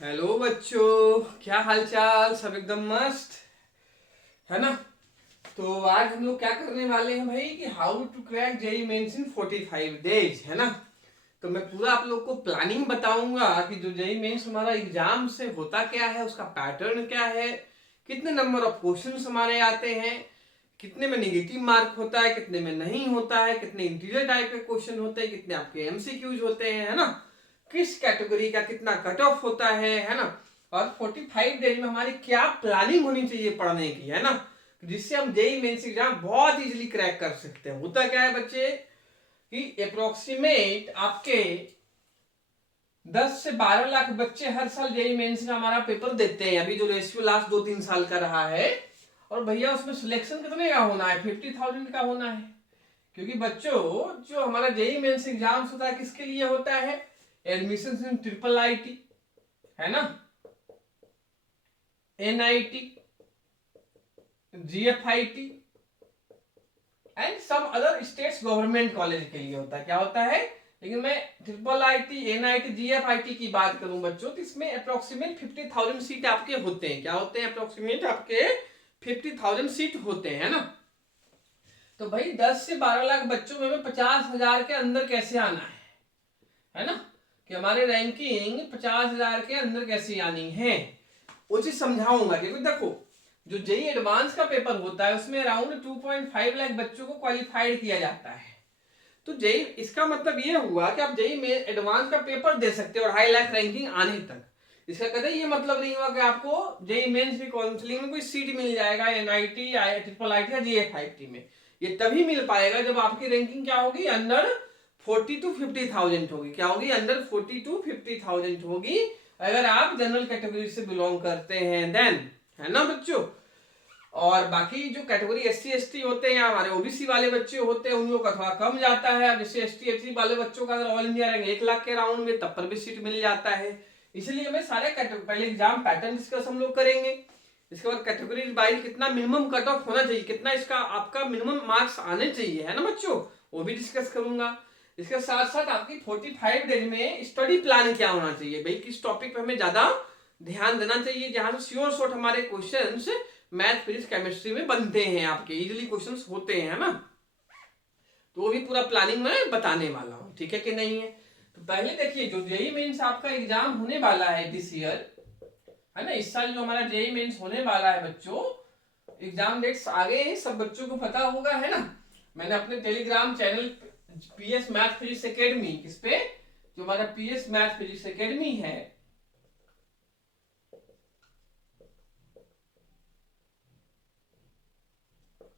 Hello बच्चों, क्या हाल चाल? सब एकदम मस्त है ना। तो आज हम लोग क्या करने वाले हैं भाई कि how to crack JEE Mains इन 45 डेज, है ना। तो मैं पूरा आप लोग को प्लानिंग बताऊंगा कि जो जेई मेंस हमारा एग्जाम से होता क्या है, उसका पैटर्न क्या है, कितने नंबर ऑफ क्वेश्चंस हमारे आते हैं, कितने में नेगेटिव मार्क होता है, कितने में नहीं होता है, कितने इंटीरियर टाइप के क्वेश्चन होते हैं, कितने आपके एमसीक्यूज होते हैं, है ना। किस कैटेगरी का कितना कट ऑफ होता है ना। और 45 डेज में हमारी क्या प्लानिंग होनी चाहिए पढ़ने की, है ना, जिससे हम जेई मेंस एग्जाम बहुत इजीली क्रैक कर सकते हैं। होता क्या है बच्चे कि अप्रोक्सीमेट आपके 10 से 12 लाख बच्चे हर साल जेई मेंस का हमारा पेपर देते हैं। अभी जो रेशियो लास्ट 2-3 साल का रहा है, और भैया उसमें सिलेक्शन कितने का होना है? 50,000 का होना है। क्योंकि बच्चों, जो हमारा जेई मेंस एग्जाम्स होता है किसके लिए होता है? एडमिशन इन ट्रिपल आईटी, है ना, NIT, GFIT and some other states government college के लिए होता है। क्या होता है? लेकिन मैं ट्रिपल आईटी, एनआईटी, जीएफआईटी की बात करूं बच्चों, तो इसमें अप्रोक्सीमेट 50,000 सीट आपके होते हैं। क्या होते हैं? अप्रोक्सीमेट आपके 50,000 सीट होते हैं, है ना। तो भाई 10 से 12 लाख बच्चों में 50,000 के अंदर कैसे आना है ना, कि हमारे रैंकिंग 50,000 के अंदर कैसे आनी है, वो चीज समझाऊंगा। क्योंकि देखो, जो जेई एडवांस का पेपर होता है उसमें अराउंड 2.5 लाख बच्चों को क्वालिफाइड किया जाता है। तो जेई, इसका मतलब ये हुआ कि आप जेई में एडवांस का पेपर दे सकते हो और 2.5 लाख रैंकिंग आने तक। इसका कदे ये मतलब नहीं हुआ कि आपको जेई मेंस की काउंसलिंग में कोई सीट मिल जाएगा एनआईटी, ट्रिपल आईटी या जीएफआईटी में। ये तभी मिल पाएगा जब आपकी रैंकिंग क्या होगी? अंडर 40 to 50,000 होगी। क्या होगी? अंडर 40 to 50,000 होगी, अगर आप जनरल कैटेगरी से बिलोंग करते हैं देन, है ना बच्चों। और बाकी जो कैटेगरी एससी एसटी होते हैं या हमारे ओबीसी वाले बच्चे होते हैं, उन लोगों का थोड़ा कम जाता है। जैसे एसटी एसटी वाले बच्चों का अगर ऑल इंडिया रैंक 1 लाख के राउंड में, तब पर भी सीट मिल जाता है। इसलिए हमें सारे पहले एग्जाम पैटर्न डिस्कस हम लोग करेंगे। इसके बाद कैटेगरी वाइज कितना मिनिमम कट ऑफ होना चाहिए, कितना इसका आपका मिनिमम मार्क्स आने चाहिए, है ना बच्चों, वो भी डिस्कस करूंगा। इसके साथ साथ आपकी 45 डेज में स्टडी प्लान क्या होना चाहिए भाई, किस टॉपिक पे हमें ज्यादा ध्यान देना चाहिए, जहां से श्योर शॉर्ट हमारे क्वेश्चंस मैथ फिजिक्स केमिस्ट्री में बनते हैं, आपके इजीली क्वेश्चंस होते हैं ना। तो वो भी पूरा प्लानिंग में बताने वाला हूँ, ठीक है कि नहीं है। तो पहले देखिए, जो जेई मेंस आपका एग्जाम होने वाला है दिस ईयर, है ना, इस साल जो हमारा जेई मेंस होने वाला है बच्चों, एग्जाम डेट्स आ गए हैं, सब बच्चों को पता होगा, है ना। मैंने अपने Telegram channel PS math physics academy, किस पे? जो हमारा पीएस मैथ फिजिक्स एकेडमी है,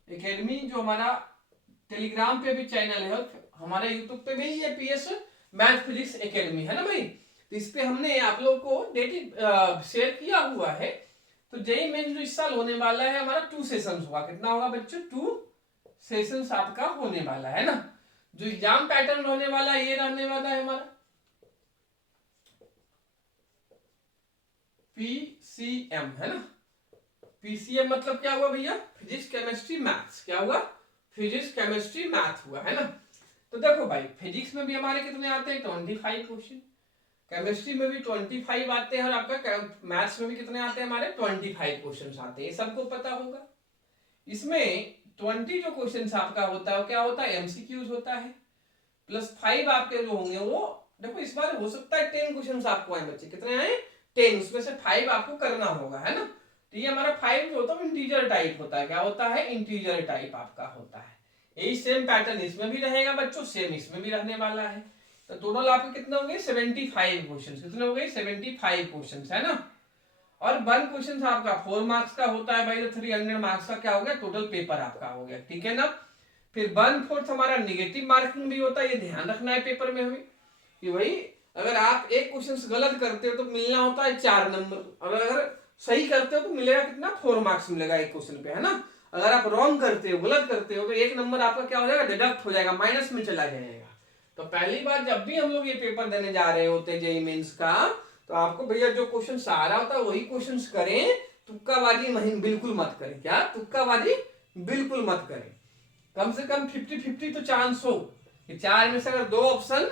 एकेडमी जो हमारा टेलीग्राम पे भी चैनल है, हमारे यूट्यूब पे भी ये पीएस मैथ फिजिक्स एकेडमी, है ना भाई। तो इस पे हमने आप लोग को डेट शेयर किया हुआ है। तो जेई मेन जो इस साल होने वाला है हमारा 2 सेशंस होगा। कितना होगा बच्चों? 2 सेशंस आपका होने वाला है ना। जो एग्जाम पैटर्न होने वाला है ये रहने वाला है हमारा पीसीएम, है ना। पीसीएम मतलब क्या हुआ भैया? Physics chemistry maths. क्या हुआ? फिजिक्स केमिस्ट्री मैथ हुआ, है ना। तो देखो भाई, फिजिक्स में भी हमारे कितने आते हैं? 25 क्वेश्चन। केमिस्ट्री में भी 25 आते हैं, और आपका मैथ्स में भी कितने आते हैं? हमारे 25 क्वेश्चन आते हैं, ये सबको पता होगा। इसमें 20 जो क्वेश्चन आपका होता है वो क्या होता है? एमसीक्यूज होता है। प्लस 5 आपके जो होंगे वो, देखो इस बार हो सकता है 10 क्वेश्चन आपको आए बच्चे। कितने आए? 10। उसमें से 5 आपको करना होगा, है ना। तो ये हमारा 5 जो होता है इंटीजर टाइप होता है। क्या होता है? इंटीजर टाइप आपका होता है। यही सेम पैटर्न इसमें भी रहेगा बच्चों, सेम इसमें भी रहने वाला है। तो टोटल आपके कितने हो गए? 75 क्वेश्चन। कितने हो गए? 75 क्वेश्चन, है ना। और 1 क्वेश्चन आपका 4 मार्क्स का होता है भाई, तो 300 मार्क्स का क्या हो गया? टोटल पेपर आपका हो गया, ठीक है ना। फिर 1/4 हमारा निगेटिव मार्किंग भी होता है, ये ध्यान रखना है पेपर में हमें कि भाई अगर आप एक क्वेश्चन गलत करते हो तो मिलना होता है 4 नंबर, और अगर सही करते हो तो मिलेगा कितना? 4 मार्क्स मिलेगा एक क्वेश्चन पे, है ना। अगर आप रॉन्ग करते हो, गलत करते हो, तो 1 नंबर आपका क्या हो जाएगा? डिडक्ट हो जाएगा, माइनस में चला जाएगा। तो पहली बार जब भी हम लोग ये पेपर देने जा रहे होते हैं जेईई मेंस का, तो आपको भैया जो क्वेश्चन आ रहा होता है वही क्वेश्चन करें, तुक्काबाजी बिल्कुल मत करें। क्या? तुक्काबाजी बिल्कुल मत करें। कम से कम 50-50 तो चांस हो कि 4 में से अगर 2 ऑप्शन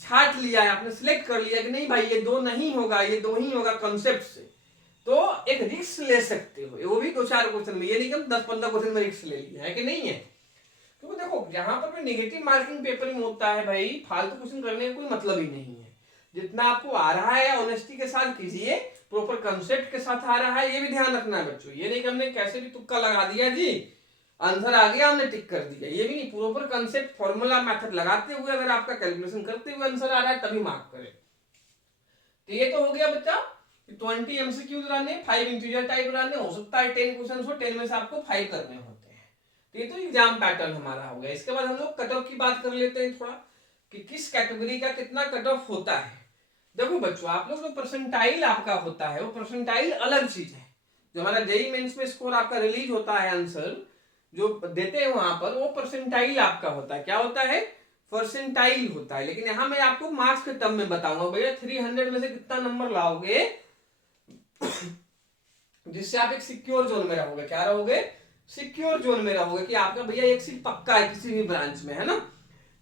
छाट लिया है, आपने सिलेक्ट कर लिया कि नहीं भाई ये दो नहीं होगा, ये दो ही होगा कॉन्सेप्ट से, तो एक रिस्क ले सकते हो, वो भी 2-4 क्वेश्चन में। ये नहीं कि 10-15 क्वेश्चन में रिस्क ले लिया है कि नहीं है। क्योंकि देखो यहाँ पर नेगेटिव मार्किंग पेपर में होता है भाई, फालतू क्वेश्चन करने का कोई मतलब ही नहीं है। जितना आपको आ रहा है ऑनेस्टी के साथ कीजिए, प्रॉपर कंसेप्ट के साथ आ रहा है, ये भी ध्यान रखना है बच्चों। ये नहीं कि हमने कैसे भी तुक्का लगा दिया जी, आंसर आ गया हमने टिक कर दिया, ये भी नहीं। प्रॉपर कंसेप्ट फॉर्मूला मेथड लगाते हुए अगर आपका कैलकुलेशन करते हुए आंसर आ रहा है तभी मार्क करें। तो ये तो हो गया बच्चा 20 एमसीक्यूज रहने, 5 इंटीजर टाइप रहने, हो सकता है 10 क्वेश्चन हो, 10 में से आपको 5 करने होते हैं। तो ये तो एग्जाम पैटर्न हमारा हो गया। इसके बाद हम लोग कट ऑफ की बात कर लेते हैं थोड़ा, कि किस कैटेगरी का कितना कट ऑफ होता है। देखो बच्चों, आप लोग जो परसेंटाइल आपका होता है वो परसेंटाइल अलग चीज है। जो हमारा जेईई मेंस में स्कोर आपका रिलीज होता है, आंसर जो देते हैं वहां पर, वो परसेंटाइल आपका होता है। क्या होता है? परसेंटाइल होता है। लेकिन यहां मैं आपको मार्क्स के टर्म में बताऊंगा, भैया 300 में से कितना नंबर लाओगे जिससे आप एक सिक्योर जोन में रहोगे। क्या रहोगे? सिक्योर जोन में रहोगे कि आपका भैया एक सीट पक्का है किसी भी ब्रांच में, है ना।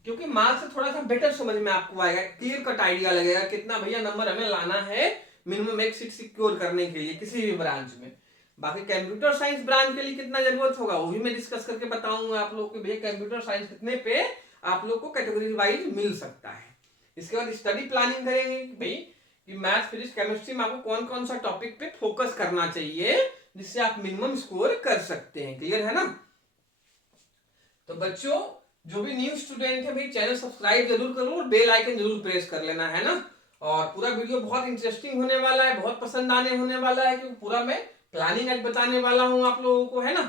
क्योंकि मार्क्स से थोड़ा सा बेटर समझ में आपको आएगा, क्लियर कट आइडिया लगेगा कितना भैया नंबर हमें लाना है मिनिमम एक सीट सिक्योर करने के लिए किसी भी ब्रांच में। बाकी कंप्यूटर साइंस ब्रांच के लिए कितना जरूरत होगा वो भी मैं डिस्कस करके बताऊंगा आप लोग को, भैया कंप्यूटर साइंस कितने पे आप लोग को कैटेगरी वाइज मिल सकता है। इसके बाद स्टडी प्लानिंग करेंगे कि भाई कि मैथ्स फिजिक्स केमिस्ट्री में आपको कौन कौन सा टॉपिक पे फोकस करना चाहिए जिससे आप मिनिमम स्कोर कर सकते हैं। क्लियर है ना। तो बच्चों जो भी न्यू स्टूडेंट है भाई चैनल सब्सक्राइब जरूर कर लो और बेल आइकन जरूर प्रेस कर लेना, है ना। और पूरा वीडियो बहुत इंटरेस्टिंग होने वाला है, बहुत पसंद आने होने वाला है, क्योंकि पूरा मैं प्लानिंग आज बताने वाला हूं आप लोगों को, है ना।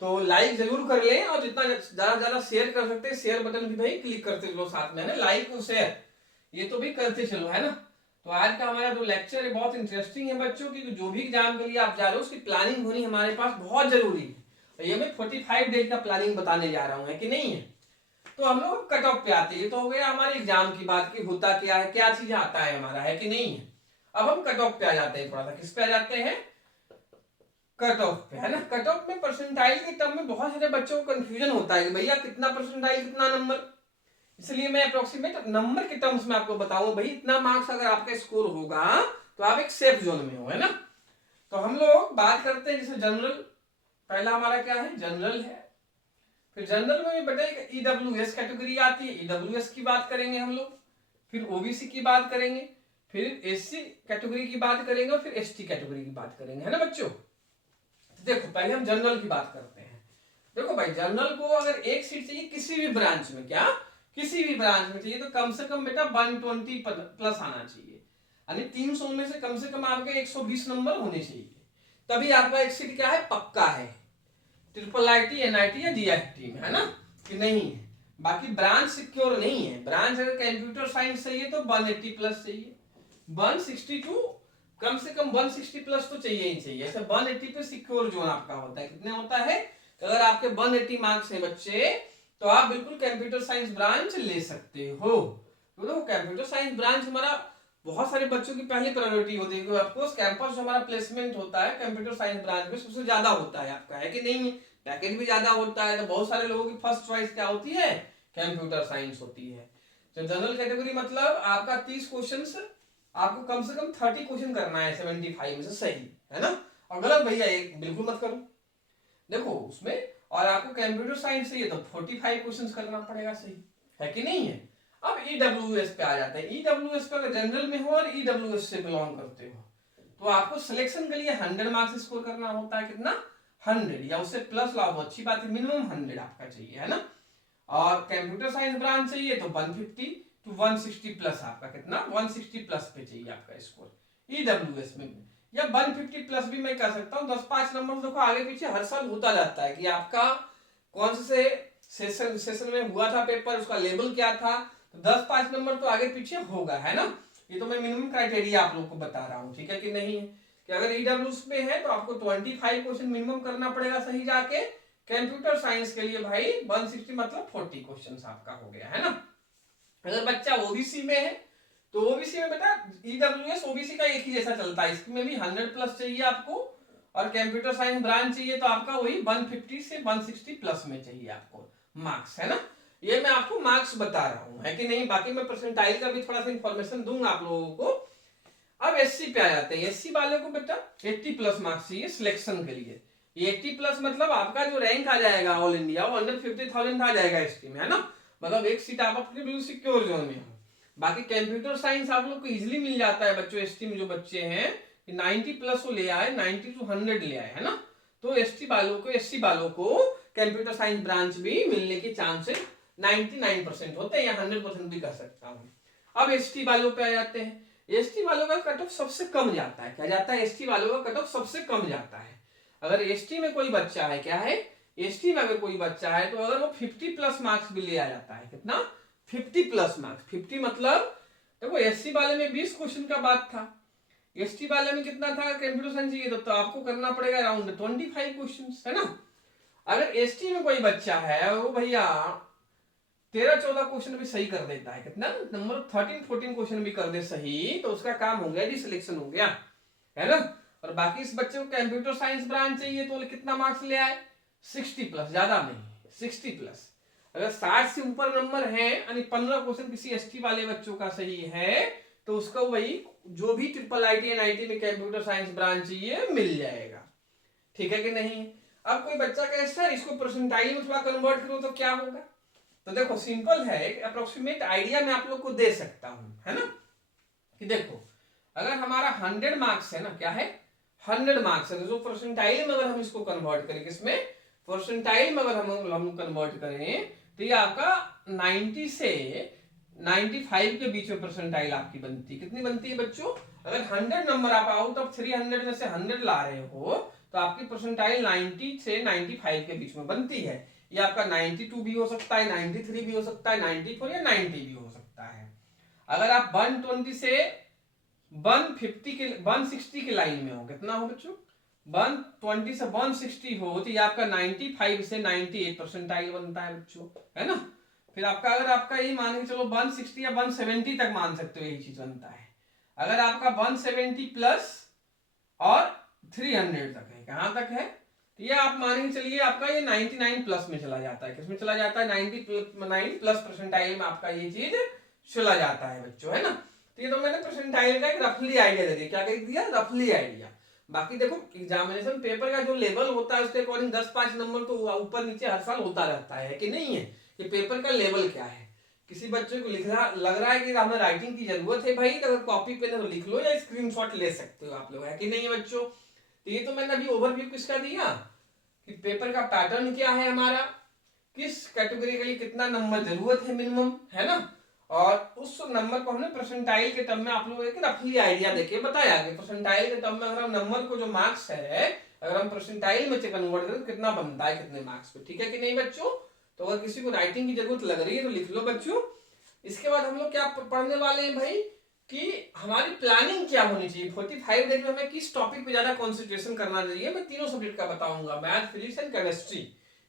तो लाइक जरूर कर लें और जितना ज्यादा शेयर कर सकते हैं, शेयर बटन भी भाई क्लिक करते चलो साथ में, है ना। लाइक और शेयर ये तो भी करते चलो, है ना। तो आज का हमारा जो लेक्चर है बहुत इंटरेस्टिंग है बच्चों की, जो भी एग्जाम के लिए आप जा रहे हो उसकी प्लानिंग होनी हमारे पास बहुत जरूरी है। और ये मैं 45 डेज का प्लानिंग बताने जा रहा हूँ, है कि नहीं है। तो हम लोग कट ऑफ पे आते हैं, तो हो गया हमारे एग्जाम की बात की होता क्या है, क्या चीज आता है हमारा, है कि नहीं है। अब हम कट ऑफ पे आ जाते हैं, थोड़ा सा किस पे आ जाते हैं, कट ऑफ पे, है ना। कट ऑफ में परसेंटाइल के टर्म में बहुत सारे बच्चों को कंफ्यूजन होता है कि भैया कितना परसेंटाइल कितना नंबर। इसलिए मैं अप्रोक्सीमेट नंबर के टर्म्स में आपको बताऊं, भाई इतना मार्क्स अगर आपका स्कोर होगा तो आप एक सेफ जोन में हो, है ना। तो हम लोग बात करते हैं जैसे जनरल, पहला हमारा क्या है, जनरल है। फिर जनरल में बेटा एक ईडब्ल्यूएस कैटेगरी आती है, ईडब्ल्यूएस की बात करेंगे हम लोग। फिर ओबीसी की बात करेंगे, फिर एससी कैटेगरी की बात करेंगे और फिर एसटी कैटेगरी की बात करेंगे, है ना बच्चों। देखो पहले हम जनरल की बात करते हैं। देखो भाई जनरल को अगर एक सीट चाहिए किसी भी ब्रांच में, क्या किसी भी ब्रांच में चाहिए, तो कम से कम बेटा 120 प्लस आना चाहिए, यानी 300 में से कम आपके 120 नंबर होने चाहिए, तभी आपका एक सीट क्या है, पक्का है ट्रिपल आईटी एनआईटी या जीआईटी में, है ना, कि नहीं है। बाकी ब्रांच सिक्योर नहीं है। ब्रांच अगर कंप्यूटर साइंस चाहिए तो 180 प्लस चाहिए, 162 कम से कम 160 प्लस तो चाहिए ही चाहिए। ऐसे 180 पे सिक्योर जोन आपका होता है। कितने होता है, अगर आपके 180 मार्क्स है बच्चे तो आप बिल्कुल कंप्यूटर साइंस ब्रांच ले सकते हो। तो देखो कंप्यूटर साइंस ब्रांच हमारा बहुत सारे बच्चों की पहली प्रायोरिटी होती है, क्योंकि ऑफकोर्स कैंपस जो हमारा प्लेसमेंट होता है कंप्यूटर साइंस ब्रांच में सबसे ज्यादा होता है आपका, है कि नहीं है। पैकेज भी ज्यादा होता है, तो बहुत सारे लोगों की फर्स्ट चॉइस क्या होती है, कंप्यूटर साइंस होती है। तो जनरल कैटेगरी मतलब आपका 30 क्वेश्चन, आपको कम से कम 30 क्वेश्चन करना है 75 में से सही, है ना। और गलत भैया एक बिल्कुल मत करो। देखो उसमें, और आपको कंप्यूटर साइंस चाहिए तो 45 क्वेश्चंस करना पड़ेगा सही, है कि नहीं है। अब ईडब्ल्यूएस पे आ जाते हैं। ईडब्ल्यूएस पे अगर जनरल में हो और ईडब्ल्यूएस से बिलोंग करते हो तो आपको सिलेक्शन के लिए 100 मार्क्स स्कोर करना होता है। कितना, 100 या उससे प्लस लाओ तो अच्छी बात है, मिनिमम 100 आपका चाहिए, है ना। और कंप्यूटर साइंस ब्रांच चाहिए तो 150 टू 160 प्लस आपका, कितना 160 प्लस पे चाहिए आपका स्कोर ईडब्ल्यूएस में। या 150 प्लस भी मैं कह सकता हूँ। 10-5 नंबर देखो आगे पीछे हर साल होता जाता है कि आपका कौन से सेशन में हुआ था पेपर, उसका लेवल क्या था, तो 10-5 नंबर तो आगे पीछे होगा, है ना। ये तो मैं मिनिमम क्राइटेरिया आप लोग को बता रहा हूँ, ठीक है कि नहीं है। कि अगर ईडब्ल्यूएस में है तो आपको 25 क्वेश्चन मिनिमम करना पड़ेगा सही जाके। कंप्यूटर साइंस के लिए भाई 160 मतलब 40 क्वेश्चन आपका हो गया, है ना। अगर बच्चा ओबीसी में है तो ओबीसी में बेटा ईडब्ल्यूएस ओबीसी का एक ही जैसा चलता है, इसमें भी 100 प्लस चाहिए आपको। और कंप्यूटर साइंस ब्रांच चाहिए तो आपका वही 150 से 160 प्लस में चाहिए आपको मार्क्स, है ना। ये मैं आपको मार्क्स बता रहा हूं, है कि नहीं। बाकी मैं परसेंटाइल का भी थोड़ा सा इंफॉर्मेशन दूंगा आप लोगों को। अब एससी पे आ जाते हैं। एससी वाले को बेटा 80 प्लस मार्क्स चाहिए सिलेक्शन के लिए। ये 80 प्लस मतलब आपका जो रैंक आ जाएगा ऑल इंडिया वो अंडर 50,000 आ जाएगा एसटी में, है ना। मतलब एक सीट आप आपके बिल्कुल सिक्योर जोन में हो। बाकी कंप्यूटर साइंस आप लोग को इजिली मिल जाता है बच्चों। एसटी में जो बच्चे हैं 90 प्लस वो ले आए, 90 to 100 ले आए, है ना। तो एससी वालों को कंप्यूटर साइंस ब्रांच भी मिलने के चांसेस 99% होते हैं, या 100% भी कर सकता हूँ। अब एसटी वालों पे आ जाते हैं। एसटी वालों का कट ऑफ सबसे कम जाता है। क्या जाता है? एसटी वालों का कट ऑफ सबसे कम जाता है। अगर एसटी में कोई बच्चा है, क्या है, एसटी में अगर कोई बच्चा है तो अगर वो 50 प्लस मार्क्स भी ले आ जाता है, कितना, 50 प्लस मार्क्स। 50 मतलब देखो एससी वाले में 20 क्वेश्चन का बात था, एसटी वाले में कितना था, कंप्यूटर साइंस चाहिए तो आपको करना पड़ेगा अराउंड 25 क्वेश्चन, है ना। अगर एसटी में कोई बच्चा है वो भैया 13-14 क्वेश्चन भी सही कर देता है, कितना नंबर 13-14 क्वेश्चन भी कर दे सही, तो उसका काम हो गया जी, सिलेक्शन हो गया, है ना। और बाकी इस बच्चे को कंप्यूटर साइंस ब्रांच चाहिए तो कितना मार्क्स ले आए, 60 प्लस, ज्यादा नहीं 60 प्लस। अगर 60 से ऊपर नंबर है यानी 15 क्वेश्चन किसी एसटी वाले बच्चों का सही है तो उसका वही जो भी ट्रिपल आईटी एंड आईटी में कंप्यूटर साइंस ब्रांच चाहिए मिल जाएगा, ठीक है कि नहीं। अब कोई बच्चा कैसा है, इसको परसेंटाइल में थोड़ा कन्वर्ट करो तो क्या होगा। तो देखो सिंपल है, एक अप्रोक्सीमेट आइडिया मैं आप लोग को दे सकता हूं, है ना। कि देखो अगर हमारा 100 मार्क्स है ना, क्या है, 100 मार्क्स है, तो परसेंटाइल में अगर हम इसको कन्वर्ट करें, किसमें, परसेंटाइल में अगर हम कन्वर्ट करें तो ये आपका 90 से 95 के बीच में परसेंटाइल आपकी बनती है। कितनी बनती है बच्चों, अगर 100 नंबर आप आउट ऑफ 300 में से 100 ला रहे हो तो आपकी परसेंटाइल 90 से 95 के बीच में बनती है। ये आपका 92 भी हो सकता है, 93 भी हो सकता है, 94 या 90 भी हो सकता है। अगर आप 120 से 150 के 160 के लाइन में हो, कितना हो बच्चों, 120 से 160 हो तो ये आपका 95 से 98 परसेंटाइल बनता है बच्चों, है ना। फिर आपका अगर आपका ये मान के चलो 160 या 170 तक मान सकते हो, यही चीज बनता है। अगर आपका 170 प्लस और 300 तक है, कहां तक है, तो ये आप मान के चलिए आपका ये 99 प्लस में चला जाता है। किसमें चला जाता है, 99 प्लस परसेंटाइल में आपका ये चीज चला जाता है बच्चों, है ना। तो ये तो मैंने परसेंटाइल का एक रफली आइडिया दे दिया, क्या कह दिया, रफली आइडिया। बाकी देखो एग्जामिनेशन पेपर का जो लेवल होता है उसके अकॉर्डिंग 10-5 नंबर तो ऊपर नीचे हर साल होता रहता है कि नहीं है। कि पेपर का लेवल क्या है, किसी बच्चे को लिखना लग रहा है कि हमें राइटिंग की जरूरत है भाई, तो अगर कॉपी पेन है तो लिख लो या स्क्रीनशॉट ले सकते हो आप लोग, है कि नहीं है बच्चों। तो ये तो मैंने अभी ओवरव्यू किसका दिया कि पेपर का पैटर्न क्या है हमारा, किस कैटेगरी के लिए कितना नंबर जरूरत है मिनिमम, है ना। और उस नंबर को हमने परसेंटाइल के टर्म में आप लोगों को रफली आइडिया देके बताया कि परसेंटाइल के टर्म में अगर हम नंबर को जो मार्क्स है अगर हम परसेंटाइल में कन्वर्ट करें तो कितना बनता है कितने मार्क्स पे, ठीक है कि नहीं बच्चों। तो अगर किसी को राइटिंग की जरूरत लग रही है तो लिख लो बच्चों। इसके बाद हम लोग क्या पढ़ने वाले हैं भाई कि हमारी प्लानिंग क्या होनी चाहिए 45 डेज में, हमें किस टॉपिक पे ज्यादा कंसंट्रेशन करना चाहिए। मैं तीनों सब्जेक्ट का बताऊंगा, मैथ, फिजिक्स एंड केमिस्ट्री,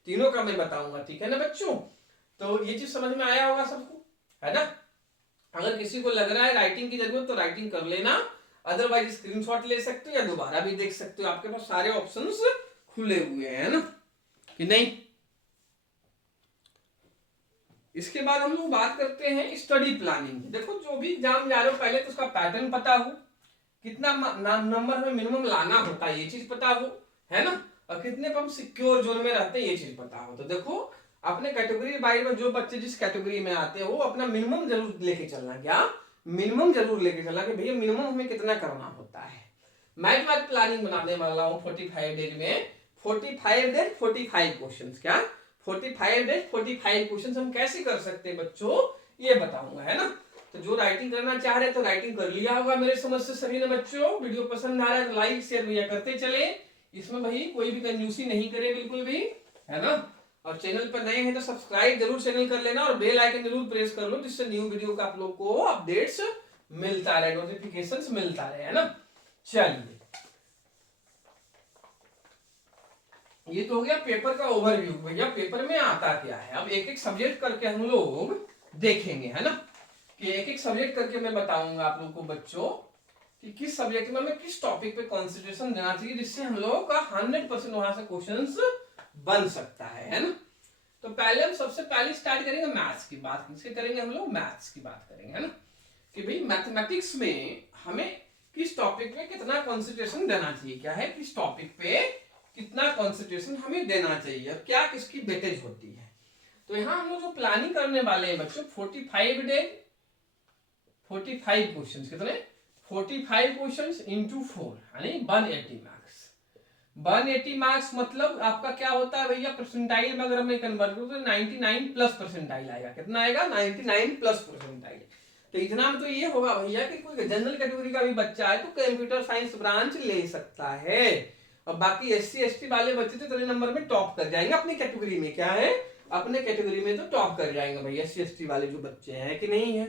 तीनों का मैं बताऊंगा, ठीक है ना बच्चों। तो ये चीज समझ में आया होगा सबको, है ना। अगर किसी को लग रहा है राइटिंग की जरूरत तो राइटिंग कर लेना, अदरवाइज स्क्रीनशॉट ले सकते हो या दोबारा भी देख सकते हो, आपके पास सारे ऑप्शंस खुले हुए हैं ना कि नहीं। इसके बाद हम लोग बात करते हैं स्टडी प्लानिंग। देखो जो भी एग्जाम जा रहे हो पहले तो उसका पैटर्न पता हो, कितना नंबर में मिनिमम लाना होता है ये चीज पता हो, है ना। और कितने पर हम सिक्योर जोन में रहते हैं ये चीज पता हो। तो देखो अपने कैटेगरी वाइज में जो बच्चे जिस कैटेगरी में आते हैं वो अपना मिनिमम जरूर लेके चलना, क्या मिनिमम जरूर लेके चलना कि भैया मिनिमम हमें कितना करना होता है। मैं जो आज प्लानिंग बनाने वाला हूँ 45 डेज में, 45 डेज 45 क्वेश्चन, क्या 45 डेज 45 क्वेश्चन हम कैसे कर सकते हैं बच्चों ये बताऊंगा, है ना। तो जो राइटिंग करना चाह रहे तो राइटिंग कर लिया होगा मेरे समझ से सभी ने बच्चों। वीडियो पसंद आ रहा है तो लाइक शेयर भैया करते चले, इसमें भाई कोई भी कंजूसी नहीं करे बिल्कुल भी, है ना। और चैनल पर नए हैं तो सब्सक्राइब जरूर चैनल कर लेना और बेल आइकन जरूर प्रेस कर लो जिससे न्यू वीडियो का आप लोग को अपडेट्स मिलता रहे, नोटिफिकेशंस मिलता रहे, है ना। चलिए ये तो हो गया पेपर का ओवरव्यू, भैया पेपर में आता क्या है। अब एक एक सब्जेक्ट करके हम लोग देखेंगे, है ना। कि एक एक सब्जेक्ट करके मैं बताऊंगा आप लोग को बच्चों कि किस सब्जेक्ट में हमें किस टॉपिक पे कंसंट्रेशन देना चाहिए जिससे हम लोग का 100% वहां से क्वेश्चंस बन सकता है ना। तो पहले हम सबसे पहले स्टार्ट करेंगे मैथ्स की बात, किसके करेंगे हम लोग, मैथ्स की बात करेंगे, है ना, कि भाई मैथमेटिक्स में हमें किस टॉपिक पे कितना कंसंट्रेशन देना चाहिए, क्या है, किस टॉपिक पे कितना कंसंट्रेशन हमें देना चाहिए और क्या किसकी वेटेज होती है। तो यहाँ हम लोग जो प्लानिंग करने वाले हैं बच्चों, 45 डे 45 क्वेश्चन, कितने 45 क्वेश्चन इंटू 4 यानी 180 मार्क्स। 180 मार्क्स मतलब आपका क्या होता है भैया, परसेंटाइल में अगर हमने कन्वर्ट करो तो 99 प्लस परसेंटाइल आएगा, कितना आएगा, 99 प्लस परसेंटाइल। तो इतना में तो ये होगा भैया कि कोई जनरल कैटेगरी का भी बच्चा है तो कंप्यूटर साइंस ब्रांच ले सकता है, और बाकी SC ST वाले बच्चे तो इतने नंबर में टॉप कर जाएंगे अपनी कैटेगरी में, क्या है, अपने कैटेगरी में तो टॉप कर जाएंगे भैया SC ST वाले जो बच्चे हैं, कि नहीं है।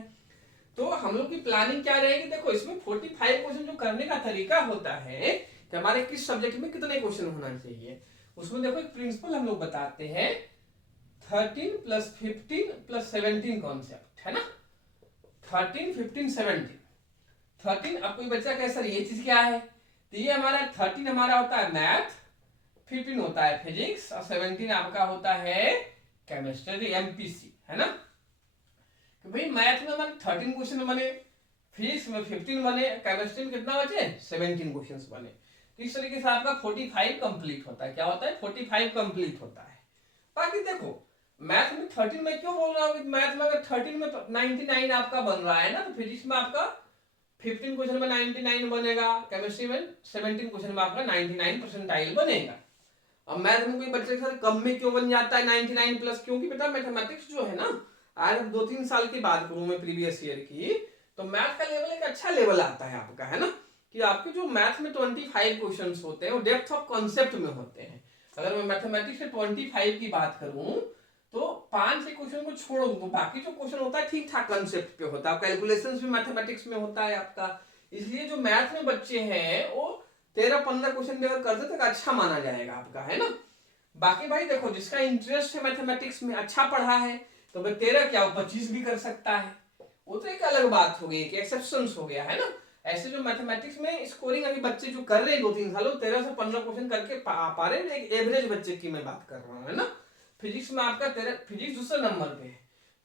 तो हम लोग की प्लानिंग क्या रहेगी, देखो इसमें 45 क्वेश्चन जो करने का तरीका होता है कि हमारे किस सब्जेक्ट में कितने क्वेश्चन होना चाहिए, उसमें देखो एक प्रिंसिपल हम लोग बताते हैं, 13 + 15 + 17 कॉन्सेप्ट, है ना, 13 15 17। 13 अब कोई बच्चा कहे सर ये चीज क्या है, तो ये हमारा 13 हमारा होता है मैथ, 15 होता है फिजिक्स और 17 आपका होता है केमिस्ट्री MPC, है ना। तो भाई मैथ में हमारे 13 क्वेश्चन बने, फिजिक्स में 15 बने, केमिस्ट्री में कितना बचे, 17 क्वेश्चन बने। तो इस तरीके से आपका 45 कंप्लीट होता है, क्या होता है, 45 कंप्लीट होता है। बाकी देखो मैथ में 13 में क्यों बोल रहा हूँ, मैथ में अगर 13 में 99 आपका बन रहा है ना, तो फिजिक्स में आपका 15 क्वेश्चन में 99 बनेगा, केमिस्ट्री में 17 क्वेश्चन में आपका 99 परसेंटाइल बनेगा। अब मैथ में कोई बच्चे सर कम में क्यों बन जाता है 99 प्लस, क्योंकि बेटा मैथमेटिक्स जो है ना, आज 2-3 साल की बात करूं मैं प्रीवियस ईयर की, तो मैथ का लेवल एक अच्छा लेवल आता है आपका, है ना, कि आपके जो मैथ में 25 क्वेश्चंस होते हैं वो डेप्थ ऑफ कॉन्सेप्ट में होते हैं। अगर मैं मैथमेटिक्स में 25 की बात करूं तो 5-6 क्वेश्चन को छोड़ दूं तो बाकी जो क्वेश्चन होता है ठीक ठाक कॉन्सेप्ट पे होता है, कैलकुलेशंस भी मैथमेटिक्स में होता है आपका। इसलिए जो मैथ में बच्चे हैं वो 13-15 क्वेश्चन भी अगर करते तो अच्छा माना जाएगा आपका, है ना। बाकी भाई देखो जिसका इंटरेस्ट है मैथमेटिक्स में, अच्छा पढ़ा है, तो भाई 13 क्या वो 25 भी कर सकता है, वो तो एक अलग बात हो गई, एक्सेप्शन हो गया, है ना। ऐसे जो मैथमेटिक्स में स्कोरिंग अभी बच्चे जो कर रहे हैं 2-3 सालों 13 से 15 क्वेश्चन करके पा रहे हैं, एक एवरेज बच्चे की मैं बात कर रहा हूँ, है ना। फिजिक्स में आपका 13, फिजिक्स दूसरे नंबर पे है।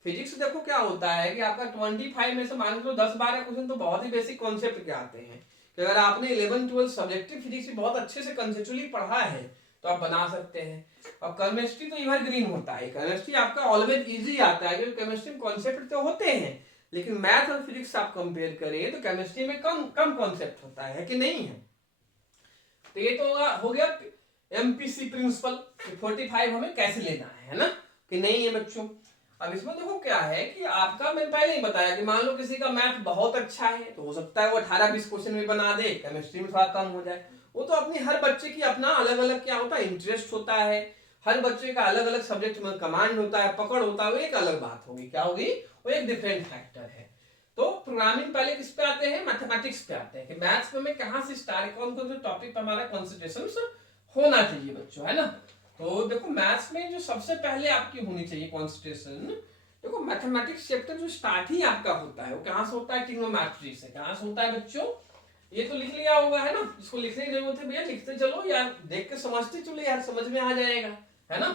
फिजिक्स देखो क्या होता है कि आपका 25 में से मान लो 10-12 क्वेश्चन तो बहुत ही बेसिक कॉन्सेप्ट के आते हैं, कि अगर आपने 11-12 सब्जेक्टिव फिजिक्स बहुत अच्छे से कंसेप्चुअली पढ़ा है तो आप बना सकते हैं। और केमिस्ट्री तो एवरग्रीन होता है, केमिस्ट्री आपका ऑलवेज इजी आता है, क्योंकि केमिस्ट्री में कॉन्सेप्ट तो होते हैं, लेकिन मैथ और फिजिक्स आप कंपेयर करें तो केमिस्ट्री में कम कम कॉन्सेप्ट होता है, कि नहीं है। तो ये तो हो गया MPC प्रिंसिपल, 45 हमें कैसे लेना है ना, कि नहीं है बच्चों। अब इसमें देखो क्या है कि आपका मैंने पहले ही बताया कि मान लो किसी का मैथ बहुत अच्छा है तो हो सकता है वो 18-20 क्वेश्चन में बना दे, केमिस्ट्री में थोड़ा कम हो जाए, वो तो अपनी हर बच्चे की अपना अलग अलग क्या होता है, इंटरेस्ट होता है, हर बच्चे का अलग अलग सब्जेक्ट में कमांड होता है, पकड़ होता है, वो एक अलग बात होगी, क्या होगी, वो एक डिफरेंट फैक्टर है। तो प्रोग्रामिंग पहले किस पे आते हैं, मैथमेटिक्स पे आते हैं, कि मैथ्स में कहां से स्टार्ट, कौन कौन से टॉपिक पर हमारा कंसंट्रेशन होना चाहिए बच्चों, है ना। तो देखो मैथ्स में जो सबसे पहले आपकी होनी चाहिए कंसंट्रेशन, देखो मैथमेटिक्स चैप्टर जो स्टार्ट ही आपका होता है वो कहां से होता है, ट्रिग्नोमेट्री से। कहां से होता है बच्चों, ये तो लिख लिया होगा, है ना, जिसको लिखने की जरूरत है भैया लिखते चलो यार, देख के समझते चलो यार, समझ में आ जाएगा, है ना।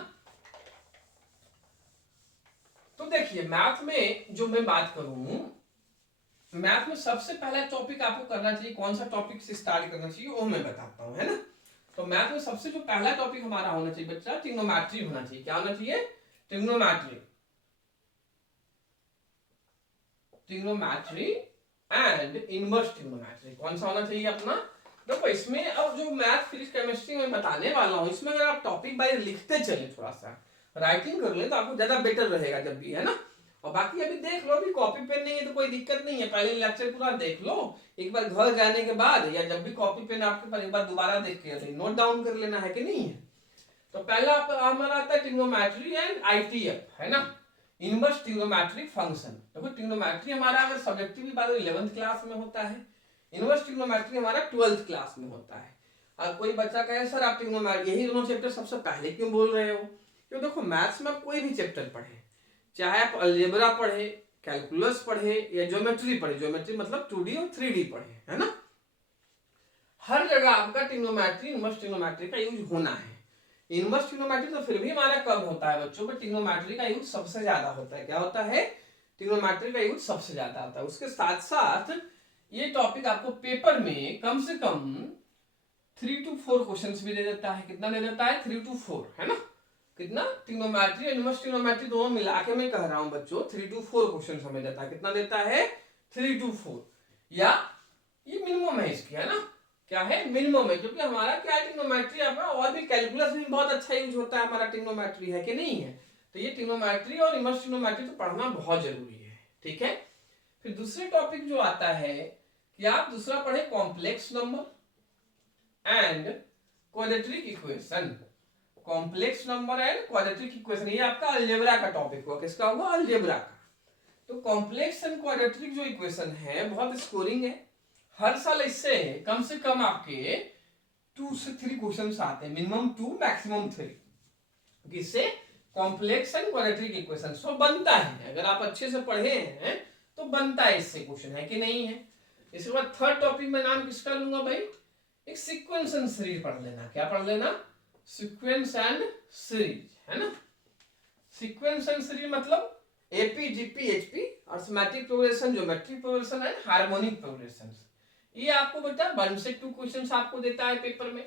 तो देखिए मैथ में जो मैं बात करूं, मैथ में सबसे पहला टॉपिक आपको करना चाहिए, कौन सा टॉपिक से स्टार्ट करना चाहिए वो मैं बताता हूं, है ना। तो मैथ में सबसे जो पहला टॉपिक हमारा होना चाहिए बच्चा, ट्रिग्नोमेट्री होना चाहिए। क्या होना चाहिए, trigonometry, trigonometry and inverse trigonometry. कौन सा होना चाहिए अपना, देखो इसमें अब जो मैथ फिजिक्स केमिस्ट्री में बताने वाला हूं, इसमें अगर आप टॉपिक बाय लिखते चले, थोड़ा सा राइटिंग कर ले तो आपको ज्यादा बेटर रहेगा जब भी, है ना। और बाकी अभी देख लो, अभी कॉपी पेन नहीं है तो कोई दिक्कत नहीं है, पहले लेक्चर पूरा देख लो, एक बार घर जाने के बाद या जब भी कॉपी पेन आपके पास एक बार दोबारा देख के नोट डाउन कर लेना, है कि नहीं है। तो पहला हमारा आता है ट्रिग्नोमेट्री एंड ITF, है ना, इनवर्स ट्रिग्नोमेट्रिक फंक्शन। देखो ट्रिग्नोमेट्री हमारा अगर सब्जेक्टिव की बात 11th क्लास में होता है, इनवर्स ट्रिग्नोमेट्री हमारा 12th क्लास में होता है। अब कोई बच्चा कहे सर आप ट्रिग्नोमेट्री यही दोनों चैप्टर सबसे पहले क्यों बोल रहे हो, क्यों देखो मैथ्स में आप कोई भी चैप्टर पढ़े, चाहे आप अलजेब्रा पढ़े, कैलकुलस पढ़े या ज्योमेट्री पढ़े, ज्योमेट्री मतलब 2D और 3D पढ़े, है ना, हर जगह आपका ट्रिग्नोमेट्री इनवर्स ट्रिग्नोमेट्री का यूज होना है। इनवर्स ट्रिग्नोमेट्री तो फिर भी हमारा कम होता है बच्चों, बट ट्रिग्नोमेट्री का यूज सबसे ज्यादा होता है। क्या होता है? ट्रिग्नोमेट्री का यूज सबसे ज्यादा होता है। उसके साथ साथ ये टॉपिक आपको पेपर में कम से कम 3 to 4 क्वेश्चंस भी दे देता है। कितना दे देता है? 3 to 4, है ना? कितना? ट्रिग्नोमेट्री और इनवर्स ट्रिग्नोमेट्री दोनों मिला के मैं कह रहा हूं बच्चों 3 to 4 क्वेश्चन हमें देता है। कितना देता है? 3 to 4, या ये मिनिमम है इसकी, है ना? क्या है? मिनिमम है, क्योंकि हमारा क्या है, ट्रिग्नोमेट्री आपका और भी कैलकुलस में बहुत अच्छा यूज होता है हमारा ट्रिग्नोमेट्री, है कि नहीं है? तो ये ट्रिग्नोमेट्री और इनवर्स ट्रिग्नोमेट्री तो पढ़ना बहुत जरूरी है, ठीक है? फिर दूसरे टॉपिक जो आता है कि आप दूसरा पढ़े complex number and quadratic equation. Complex number and quadratic equation, ये आपका अलजेब्रा का टॉपिक हुआ। किसका हुआ? अलजेब्रा का। तो कॉम्प्लेक्स एंड क्वाड्रेटिक जो इक्वेशन है बहुत स्कोरिंग है। हर साल इससे कम से कम आपके 2 से 3 क्वेश्चंस आते हैं, मिनिमम 2 मैक्सिमम 3। किससे? Complex and quadratic equation. So बनता है, अगर आप अच्छे से पढ़े हैं तो बनता है इससे क्वेश्चन, है कि नहीं है? इसके बाद थर्ड टॉपिक में नाम किसका लूंगा भाई? एक सीक्वेंस एंड सीरीज पढ़ लेना। क्या पढ़ लेना? सीक्वेंस एंड सीरीज, है ना? सीक्वेंस एंड सीरीज मतलब AP, GP, HP, arithmetic progression, geometric progression and harmonic progression. ये आपको बेटा 1 से 2 क्वेश्चंस आपको देता है पेपर में।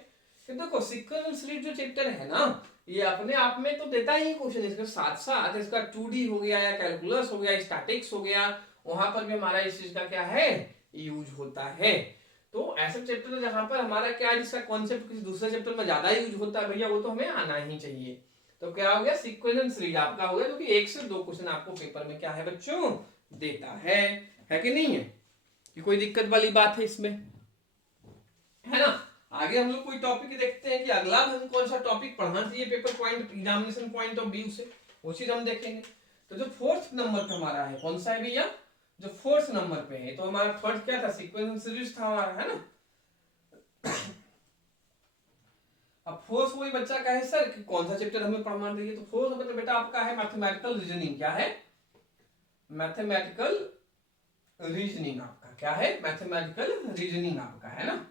फिर देखो सीक्वेंस एंड सीरीज जो चैप्टर है ना, ये अपने आप में तो देता ही क्वेश्चन, इसके साथ साथ इसका 2D हो गया या कैलकुलस हो गया, स्टैटिक्स हो गया, वहां पर भी हमारा इस चीज का क्या है? यूज होता है। तो ऐसे चैप्टर जहां पर हमारा क्या है, जिसका कॉन्सेप्ट किसी दूसरे चैप्टर में ज्यादा यूज होता है भैया, वो तो हमें आना ही चाहिए। तो क्या हो गया? सीक्वेंस एंड सीरीज आपका हो गया, क्योंकि 1 से 2 क्वेश्चन आपको पेपर में क्या है बच्चों? देता है कि नहीं है? कि कोई दिक्कत वाली बात है इसमें, है ना? आगे हम लोग कोई टॉपिक देखते हैं कि अगला हम कौन सा टॉपिक पढ़ना चाहिए paper point, examination point of view से, वो चीज हम देखेंगे। तो जो 4th नंबर पे हमारा है, कौन सा है भैया? जो 4th नंबर पे है, तो हमारा फर्स्ट क्या था? सीक्वेंस एंड सीरीज था हमारा, है ना? अब फोर्थ वही बच्चा का है सर कि कौन सा चैप्टर हमें पढ़ना चाहिए, तो फोर्थ मतलब बेटा आपका है मैथमेटिकल रीजनिंग। क्या है? मैथमेटिकल रीजनिंग आपका क्या है? मैथमेटिकल रीजनिंग आपका, है ना?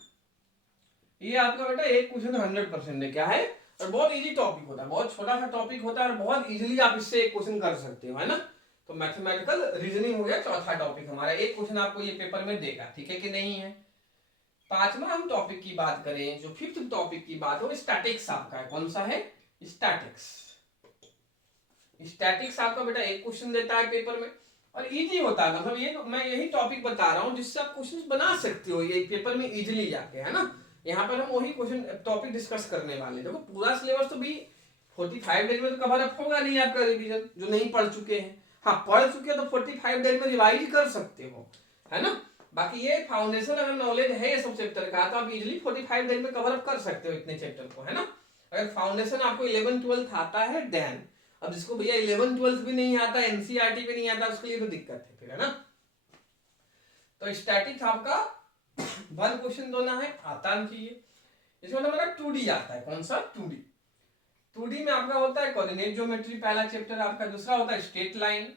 ये आपका बेटा एक क्वेश्चन 100% है। क्या है? और बहुत इजी टॉपिक होता है, बहुत छोटा सा टॉपिक होता है और बहुत इजीली आप इससे एक क्वेश्चन कर सकते हो, है ना? तो मैथमेटिकल रीजनिंग हो गया चौथा टॉपिक हमारा। एक क्वेश्चन आपको ये पेपर में देगा, ठीक है कि नहीं है? पांचवा हम टॉपिक की बात करें, जो 5th टॉपिक की बात हो, स्टैटिक्स आपका है। कौन सा है? स्टैटिक्स। स्टैटिक्स आपका बेटा एक क्वेश्चन देता है पेपर में और इजी होता है, मतलब ये मैं यही टॉपिक बता रहा हूं जिससे आप क्वेश्चन बना सकते हो ये पेपर में इजीली जाके, है ना? यहाँ पर हम वही क्वेश्चन टॉपिक डिस्कस करने वाले हैं। देखो पूरा सिलेबस तो भी 45 डेज में तो कवर अप होगा नहीं आपका रिवीजन, जो नहीं पढ़ चुके हैं। हाँ पढ़ चुके हैं तो 45 डेज में रिवाइज कर सकते हो, है ना? बाकी ये फाउंडेशन अगर नॉलेज है ये सब चैप्टर का, तो आप इजीली 45 डेज में कवर अप कर सकते हो इतने चैप्टर को, है ना? अगर फाउंडेशन आपको 11-12 आता है देन। अब जिसको भैया 11-12 भी नहीं आता, एनसीईआरटी भी नहीं आता, उसके लिए तो दिक्कत है फिर, है ना? तो स्टैटिक आपका 1 क्वेश्चन दोना है, आता नहीं चाहिए। इसमें हमारा 2D आता है। कौन सा? 2D। 2D में आपका होता है कोऑर्डिनेट ज्योमेट्री, पहला चैप्टर आपका। दूसरा होता है स्ट्रेट लाइन,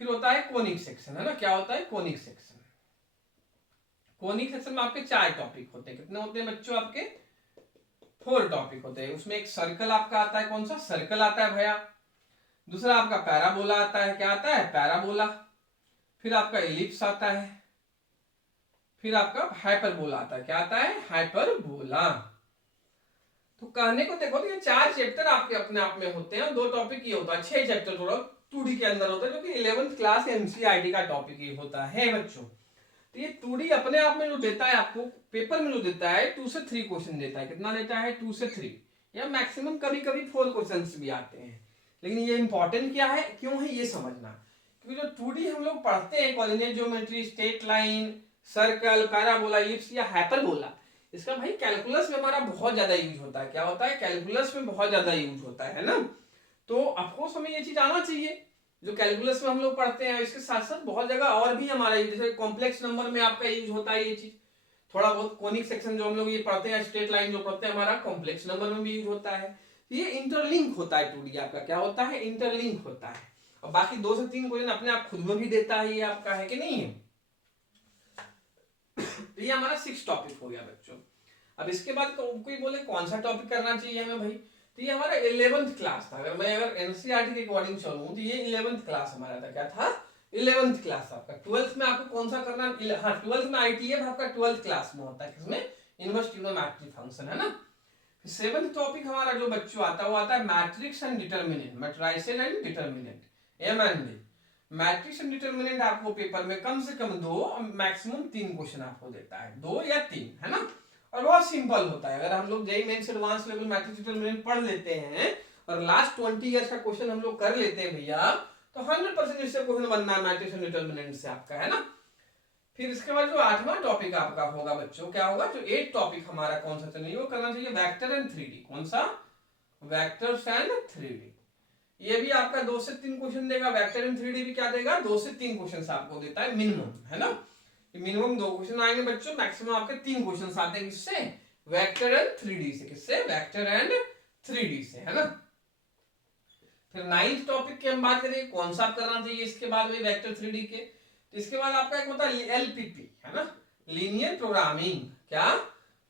फिर होता है कोनिक सेक्शन, है ना? क्या होता है? Conic section. कोनिक सेक्शन में आपके 4 टॉपिक होते हैं। कितने होते हैं बच्चों? आपके 4 टॉपिक होते हैं। उसमें एक सर्कल आपका आता है। कौन सा? सर्कल आता है भैया। दूसरा आपका पैराबोला आता है। क्या आता है? पैराबोला। फिर आपका एलिप्स आता है। फिर आपका हाइपरबोला आता है। क्या आता है? हाइपरबोला। तो कहने को देखो तो ये 4 चैप्टर आपके अपने आप में होते हैं और 2 टॉपिक ये होता है। 6 चैप्टर थोड़ा 2D के अंदर होता है, जो कि 11th क्लास एनसीईआरटी का टॉपिक ये होता है बच्चों। तो ये 2D अपने आप में जो देता है आपको पेपर में, जो देता है 2 से 3 क्वेश्चन देता है। कितना देता है? 2 से 3, या मैक्सिमम कभी कभी 4 क्वेश्चंस भी आते हैं। लेकिन ये इंपॉर्टेंट क्या है, क्यों है, ये समझना। क्योंकि जो 2D हम लोग पढ़ते हैं, coordinate geometry, straight line, circle, parabola, ellipse या हाइपरबोला, इसका भाई कैलकुलस में हमारा बहुत ज्यादा यूज होता है। क्या होता है? कैलकुलस में बहुत ज्यादा यूज होता है ना? तो ऑफकोर्स हमें ये चीज आना चाहिए जो कैलकुलस में हम लोग पढ़ते हैं। इसके साथ साथ बहुत जगह और भी हमारा, जैसे कॉम्प्लेक्स नंबर में आपका यूज होता है ये चीज। थोड़ा बहुत कोनिक सेक्शन जो हम लोग ये पढ़ते हैं, स्ट्रेट लाइन जो पढ़ते हैं, हमारा कॉम्प्लेक्स नंबर में भी यूज होता है। ये इंटरलिंक होता है 2D आपका। क्या होता है? इंटरलिंक होता है। और बाकी 2 से 3 क्वेश्चन अपने आप खुद में भी देता है ये आपका, है कि नहीं है? तो ये हमारा 6 टॉपिक हो गया बच्चों। अब इसके बाद कोई बोले कौन सा टॉपिक करना चाहिए हमें भाई, तो ये हमारा 11th क्लास था। अगर एनसीईआरटी के अकॉर्डिंग चलूं तो ये 11th क्लास हमारा था। क्या था? 11th क्लास आपका। 12th में आपको कौन सा करना? हाँ, 12th में आईटीएफ आपका 12th क्लास में होता है। किसमें? इनवर्स ट्रिग्नोमेट्री फंक्शन, है ना। 7th टॉपिक हमारा जो बच्चों आता है वो आता है matrix and determinant, matrices and determinant, M&D। Matrix and determinant आपको पेपर में कम से कम 2 मैक्सिमम 3 क्वेश्चन आपको देता है, 2 या 3, है ना। और बहुत सिंपल होता है। अगर हम लोग JEE Mains advance level matrix determinant पढ़ लेते हैं और लास्ट 20 इयर्स का क्वेश्चन हम लोग कर लेते हैं भैया, तो 100% इससे क्वेश्चन बनना है मैट्रिक्स एंड डिटर्मिनेंट से आपका, है ना। फिर इसके बाद जो 8वां टॉपिक आपका होगा बच्चों, क्या होगा? जो 8 टॉपिक हमारा कौन सा चाहिए? वो करना चाहिए वेक्टर एंड 3D। कौन सा? Vectors and 3D। ये भी आपका 2 से 3 क्वेश्चन देगा। वेक्टर एंड 3D भी क्या देगा? 2 से 3 क्वेश्चन आपको देता है मिनिमम, है ना। मिनिमम 2 क्वेश्चन आएंगे बच्चों, मैक्सिमम आपके 3 क्वेश्चन आते हैं। किससे? वेक्टर एंड 3D से। किससे? वेक्टर एंड 3D से, है ना। फिर 9th टॉपिक की हम बात करें, कौन सा करना चाहिए इसके बाद वही वेक्टर 3D के। तो इसके बाद आपका एक होता है LPP, है ना, लीनियर प्रोग्रामिंग। क्या?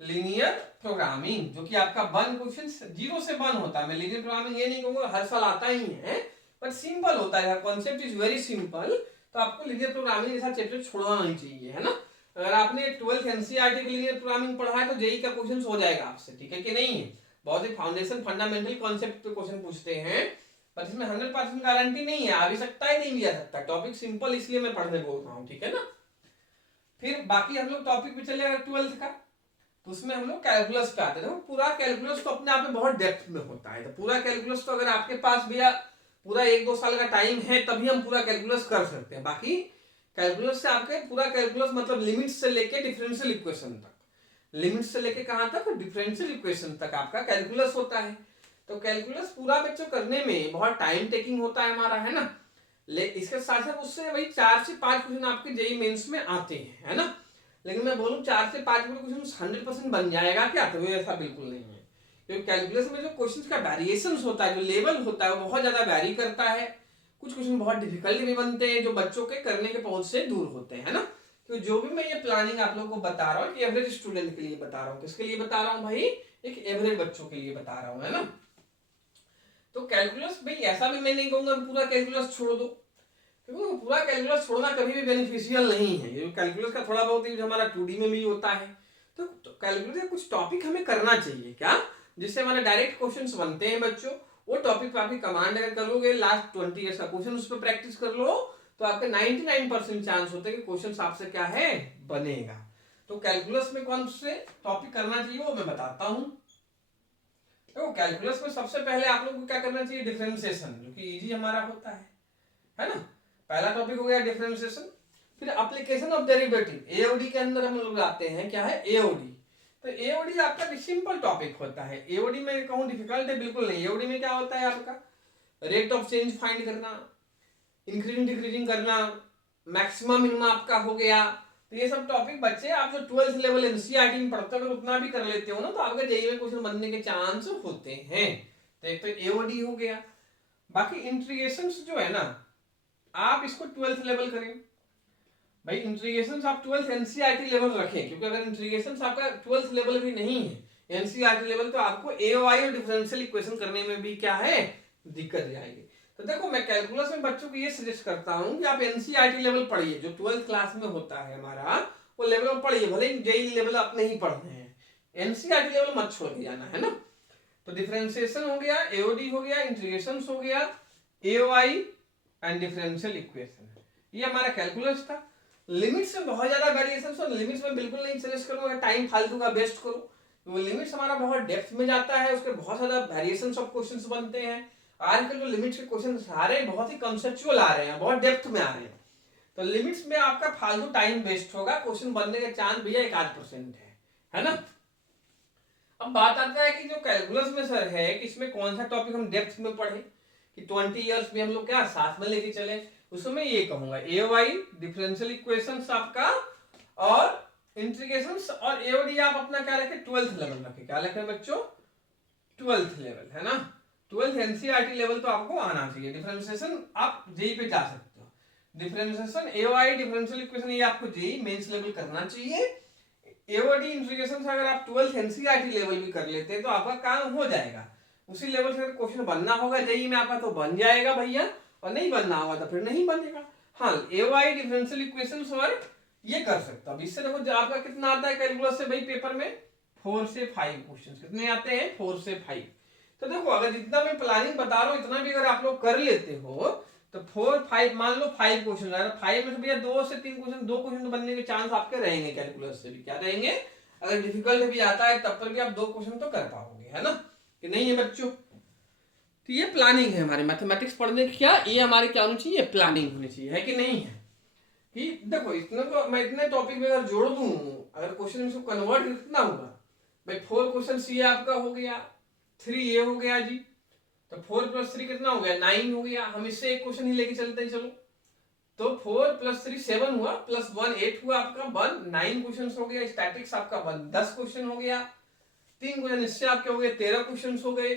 लीनियर प्रोग्रामिंग, जो कि आपका 1 क्वेश्चन 0 से 1 होता है। मैं लीनियर प्रोग्रामिंग ये नहीं कहूंगा हर साल आता ही है, बट सिंपल होता है, कॉन्सेप्ट इज वेरी सिंपल। तो आपको लीनियर प्रोग्रामिंग जैसा चैप्टर छोड़ना नहीं चाहिए, है ना। अगर आपने 12th एनसीईआरटी के लीनियर प्रोग्रामिंग पढ़ा है तो जेईई का क्वेश्चन हो जाएगा आपसे, ठीक है कि नहीं है। बहुत ही फाउंडेशन फंडामेंटल कॉन्सेप्ट पे क्वेश्चन पूछते हैं, पर इसमें 100% गारंटी नहीं है, आ भी सकता है नहीं भी आ सकता। टॉपिक सिंपल इसलिए मैं पढ़ने बोल रहा हूँ, ठीक है ना। फिर बाकी हम लोग टॉपिक भी चले 12th का, तो उसमें हम लोग कैलकुलस पे आते हैं। पूरा कैलकुलस तो अपने आप में बहुत डेप्थ में होता है। तो पूरा कैलकुलस तो अगर आपके पास भैया पूरा 1-2 साल का टाइम है तभी हम पूरा कैलकुलस कर सकते हैं। बाकी कैलकुलस से आपके पूरा कैलकुलस मतलब लिमिट्स से लेके डिफरेंशियल इक्वेशन तक, लिमिट्स से लेके कहां तक? डिफरेंशियल इक्वेशन तक आपका कैलकुलस होता है। तो कैलकुलस पूरा बच्चों करने में बहुत टाइम टेकिंग होता है हमारा, है ना। इसके साथ साथ उससे वही 4 से 5 क्वेश्चन आपके जेईई मेंस में आते हैं, है ना। लेकिन मैं बोलूं 4 से 5 क्वेश्चन 100% बन जाएगा क्या? तो ऐसा बिल्कुल नहीं है, क्योंकि कैलकुलस में जो क्वेश्चन का वेरिएशन होता है, जो लेवल होता है, वो बहुत ज्यादा वैरी करता है। कुछ क्वेश्चन बहुत डिफिकल्ट भी बनते हैं जो बच्चों के करने के पहुंच से दूर होते हैं, है ना। तो जो भी मैं ये प्लानिंग आप लोगों को बता रहा हूँ, एवरेज स्टूडेंट के लिए बता रहा हूँ। किसके लिए बता रहा हूँ भाई? एक एवरेज बच्चों के लिए बता रहा हूँ, है ना। तो कैलकुलस भाई ऐसा भी मैं नहीं कहूंगा पूरा कैलकुलस छोड़ दो, क्योंकि पूरा कैलकुलस छोड़ना कभी भी बेनिफिशियल नहीं है। ये कैलकुलस का थोड़ा बहुत ही हमारा 2D में भी होता है, तो कैलकुलस का कुछ टॉपिक हमें करना चाहिए क्या, जिससे हमारे डायरेक्ट क्वेश्चंस बनते हैं बच्चों। वो टॉपिक पर आपकी कमांड अगर करोगे, लास्ट 20 ईयर्स का क्वेश्चन उस पर प्रैक्टिस कर लो, तो आपके 99% चांस होते हैं कि क्वेश्चन आपसे क्या है, बनेगा। तो कैलकुलस में कौन से टॉपिक करना चाहिए वो मैं बताता हूं। तो कैलकुलस में सबसे पहले आप लोग को क्या करना चाहिए? डिफरेंशिएशन, जो कि इजी हमारा होता है ना। पहला टॉपिक हो गया डिफरेंशिएशन। फिर एप्लीकेशन ऑफ डेरिवेटिव, एओडी के अंदर हम लोग आते हैं। क्या है? एओडी। तो एओडी आपका सिंपल टॉपिक होता है। एओडी में कहूं डिफिकल्ट है? बिल्कुल नहीं। एओडी में क्या होता है आपका? रेट ऑफ चेंज फाइंड करना, इंक्रीजिंग डिक्रीजिंग करना, मैक्सिमम मिनिमम आपका हो गया। तो ये सब टॉपिक बच्चे आप जो 12th लेवल एनसीईआरटी में पढ़ते हो, अगर उतना भी कर लेते हो ना, तो आपके जेईई में क्वेश्चन बनने के चांस होते हैं। तो एक तो एओडी हो गया। बाकी इंटीग्रेशंस जो है ना, आप इसको 12th लेवल करें भाई। इंटीग्रेशंस आप 12th एनसीईआरटी लेवल रखें, क्योंकि अगर इंटीग्रेशंस आपका 12th लेवल भी नहीं है एनसीईआरटी लेवल, तो आपको एओआई और डिफरेंशियल इक्वेशन करने में भी क्या है, दिक्कत जाएगी। तो देखो मैं कैलकुलस में बच्चों को ये सजेस्ट करता हूं कि आप एनसीईआरटी लेवल पढ़िए, जो 12th क्लास में होता है हमारा, वो लेवल में पढ़िए। भले ही जेईई लेवल आप नहीं पढ़ रहे हैं, एनसीईआरटी लेवल मत छोड़ के जाना, है ना। तो डिफरेंशिएशन हो गया, एओडी हो गया, इंटीग्रेशंस हो गया, एओआई एंड डिफरेंशियल इक्वेशन, ये हमारा कैलकुलस था। लिमिट्स में बहुत ज्यादा वेरिएशन, और लिमिट्स में बिल्कुल नहीं सजेस्ट करूंगा, टाइम फालतू का वेस्ट करो। वो लिमिट्स हमारा बहुत डेप्थ में जाता है, उसके बहुत ज्यादा वेरिएशंस ऑफ क्वेश्चंस बनते हैं। आजकल जो लिमिट्स के क्वेश्चन सारे बहुत ही कंसेप्चुअल आ रहे हैं, बहुत डेप्थ में आ रहे हैं। तो लिमिट्स में आपका फालतू टाइम वेस्ट होगा, क्वेश्चन बनने के चांस भैया 1-8% है ना। अब बात आता है कि जो कैलकुलस में सर है कि इसमें कौन सा टॉपिक हम डेप्थ में पढ़े, कि 20 इयर्स में हम लोग क्या साथ में लेके चले। उसमें ये कहूंगा एओआई, डिफरेंशियल इक्वेशंस आपका, और इंटीग्रेशंस, और एओडी आप अपना क्या रखे, 12th लेवल रखे। क्या रखे बच्चों? 12th लेवल, है ना। 12th एनसीईआरटी लेवल तो आपको आना चाहिए। डिफरेंशिएशन आप जेई पे जा सकते हो। डिफरेंशिएशन, एओआई, डिफरेंशियल इक्वेशन, ये आपको जेई मेंस लेवल करना चाहिए। एओडी इंटीग्रेशन अगर आप 12th एनसीईआरटी लेवल भी कर लेते हैं तो आपका काम हो जाएगा। उसी लेवल से अगर क्वेश्चन बनना होगा जेई में आपका तो बन जाएगा भैया, और नहीं बनना होगा तो फिर नहीं बनेगा। हाँ, एवाई डिफरेंशियल इक्वेशंस और ये कर सकता हूँ। इससे देखो जो आपका कितना आता है कैलकुलस से भाई पेपर में 4 से 5 क्वेश्चन कितने आते हैं, 4 से 5। तो देखो अगर जितना मैं प्लानिंग बता रहा हूँ इतना भी अगर आप लोग कर लेते हो तो 4 5 मान लो 5 क्वेश्चन आ रहा है, 5 में से भैया 2 से 3 क्वेश्चन, 2 क्वेश्चन तो बनने के चांस आपके रहेंगे कैलकुलस से भी। क्या रहेंगे? अगर डिफिकल्ट भी आता है तब पर भी आप 2 क्वेश्चन तो कर पाओगे, है ना, कि नहीं है बच्चों? तो ये प्लानिंग है हमारी मैथमेटिक्स पढ़ने की। क्या ये हमारे क्या होनी चाहिए? प्लानिंग होनी चाहिए, है कि नहीं है? कि देखो इतने को मैं इतने टॉपिक में अगर जोड़ दूं, अगर क्वेश्चन इसको कन्वर्ट कितना होगा भाई, 4 क्वेश्चन ये आपका हो गया, 3 ये हो गया जी, तो 4 + 3 कितना हो गया? 9 हो गया। हम इससे एक क्वेश्चन ही लेके चलते हैं, चलो। तो 4 + 3 7 हुआ, +1 8 हुआ, आपका 1 9 क्वेश्चन हो गया। स्टैटिक्स आपका 1 10 क्वेश्चन हो गया। 3 क्वेश्चन इससे आपके हो गए 13 क्वेश्चन हो गए।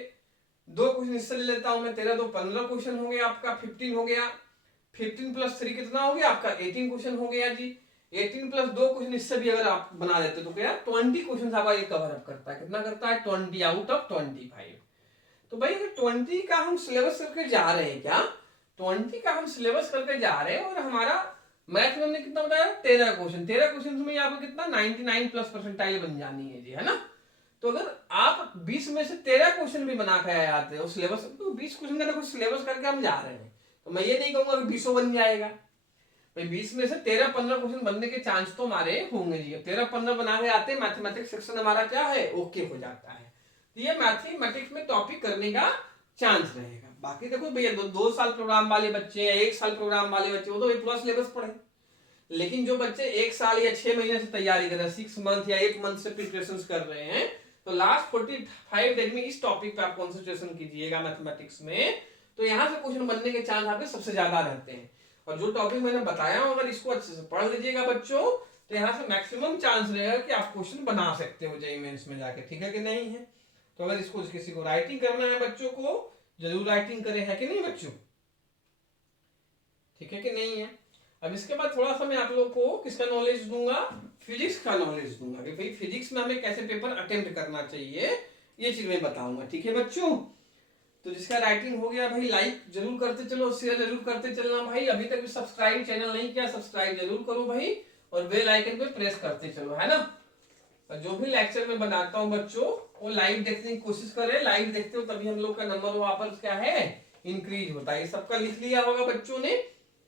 2 क्वेश्चन इससे ले लेता हूं मैं, 13 2 15 क्वेश्चन हो गया, आपका 15 हो गया। 15 + 3 कितना हो गया आपका? 18 क्वेश्चन हो गया जी। 18 + 2 क्वेश्चन इससे भी अगर आप बना देते तो क्या 20 क्वेश्चन आपका ये कवर अप करता है। कितना करता है? 20 आउट ऑफ 25। तो भाई अगर 20 का हम सिलेबस करके जा रहे हैं, क्या 20 का हम सिलेबस करके जा रहे हैं, और हमारा मैथ में हमने कितना बताया? 13 क्वेश्चन। 13 क्वेश्चन में आपको कितना 99+ परसेंटाइल बन जानी है जी, है ना। तो अगर आप 20 में से 13 क्वेश्चन भी बना के आते हो सिलेबस, तो 20 क्वेश्चन का देखो सिलेबस करके हम जा रहे हैं, तो मैं ये नहीं कहूंगा कि 20 बन जाएगा भाई। 20 में से 13 15 क्वेश्चन बनने के चांस तो हमारे होंगे जी। 13 15 बना के आते, मैथमेटिक्स सेक्शन हमारा क्या है? ओके हो जाता है। तो ये मैथमेटिक्स में टॉपिक करने का चांस रहेगा। बाकी देखो भैया 2 साल प्रोग्राम वाले बच्चे या 1 साल प्रोग्राम वाले बच्चे, वो तो पूरा सिलेबस पढ़े। लेकिन जो बच्चे 1 साल या 6 महीने से तैयारी कर रहे हैं, 6 मंथ या 1 मंथ से प्रिपरेशन कर रहे हैं, तो लास्ट 45 डेज में इस टॉपिक पे आप कंसंट्रेशन कीजिएगा मैथमेटिक्स में, तो यहां से क्वेश्चन बनने के चांस आपके सबसे ज्यादा रहते हैं। और जो टॉपिक मैंने बताया हूं अगर इसको अच्छे से पढ़ लीजिएगा बच्चों, तो यहाँ से मैक्सिमम चांस रहेगा कि आप क्वेश्चन बना सकते हो जेईई मेंस में जाके, ठीक है कि नहीं है? तो अगर इसको किसी को राइटिंग करना है बच्चों को, जरूर राइटिंग करें, है कि नहीं बच्चों? ठीक है कि नहीं है? अब इसके बाद थोड़ा सा मैं आप लोगों को किसका नॉलेज दूंगा? फिजिक्स का नॉलेज दूंगा कि भाई फिजिक्स में हमें कैसे पेपर अटेम्प्ट करना चाहिए, ये चीज मैं बताऊंगा, ठीक है बच्चों? तो जिसका राइटिंग हो गया भाई लाइक जरूर करते चलो, शेयर जरूर करते चलना भाई। अभी तक भी सब्सक्राइब चैनल नहीं किया, सब्सक्राइब जरूर करो भाई, और बेल आइकन पे प्रेस करते चलो, है ना। और जो भी लेक्चर में बनाता हूँ बच्चों, वो लाइव देखने की कोशिश करें। लाइव देखते हो तभी हम लोग का नंबर वहां पर क्या है? इंक्रीज होता है। ये सबका लिख लिया होगा बच्चों ने,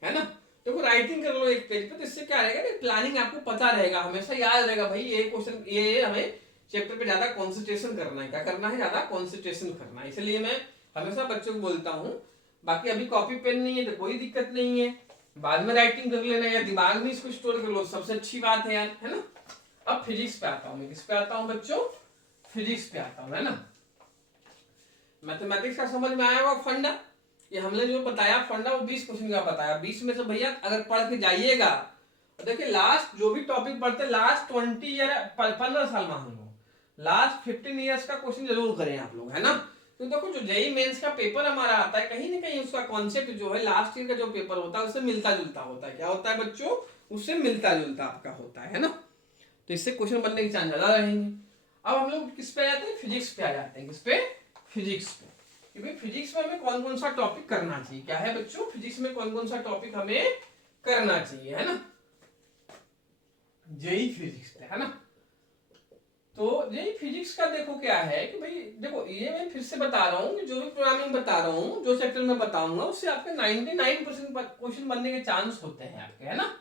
है ना। देखो राइटिंग कर लो एक पेज पे, तो इससे क्या रहेगा कि प्लानिंग आपको पता रहेगा, हमेशा याद रहेगा भाई ये क्वेश्चन, ये हमें चैप्टर पे ज्यादा कंसंट्रेशन करना है। क्या करना है? ज्यादा कंसंट्रेशन करना है। इसलिए मैं हमेशा बच्चों को बोलता हूँ। बाकी अभी कॉपी पेन नहीं है तो कोई दिक्कत नहीं है, बाद में राइटिंग कर लेना या दिमाग में इसको स्टोर कर लो, सबसे अच्छी बात है यार, है ना। अब फिजिक्स पे आता हूँ मैं। किस पे आता हूँ बच्चों? फिजिक्स पे आता हूँ, है ना। मैथमेटिक्स का समझ में आया होगा फंडा। ये हमने जो बताया फंडा वो 20 क्वेश्चन का बताया। 20 में से भैया अगर पढ़ के जाइएगा, तो देखिए लास्ट जो भी टॉपिक पढ़ते लास्ट 20 या 15 साल मान लो, लास्ट 15 ईयर्स का क्वेश्चन जरूर करें आप लोग, है ना। तो देखो जो जेईई मेंस का पेपर हमारा आता है, कहीं ना कहीं उसका कॉन्सेप्ट जो है लास्ट ईयर का जो पेपर होता है उससे मिलता जुलता होता है। क्या होता है बच्चों? उससे मिलता जुलता आपका होता है ना। तो इससे क्वेश्चन बनने के चांस ज्यादा रहेंगे। अब हम लोग किस पे आ जाते हैं? फिजिक्स पे आ जाते हैं। किस पे? फिजिक्स पे। क्योंकि फिजिक्स में हमें कौन कौन सा टॉपिक करना चाहिए, क्या है बच्चों? फिजिक्स में कौन कौन सा टॉपिक हमें करना चाहिए, है ना, जेईई फिजिक्स पे, है ना। तो जेईई फिजिक्स का देखो क्या है कि भाई देखो ये मैं फिर से बता रहा हूँ कि जो भी प्रोग्रामिंग बता रहा हूँ, जो चैप्टर में बताऊंगा उससे आपके 99% क्वेश्चन बनने के चांस होते हैं आपके, है ना।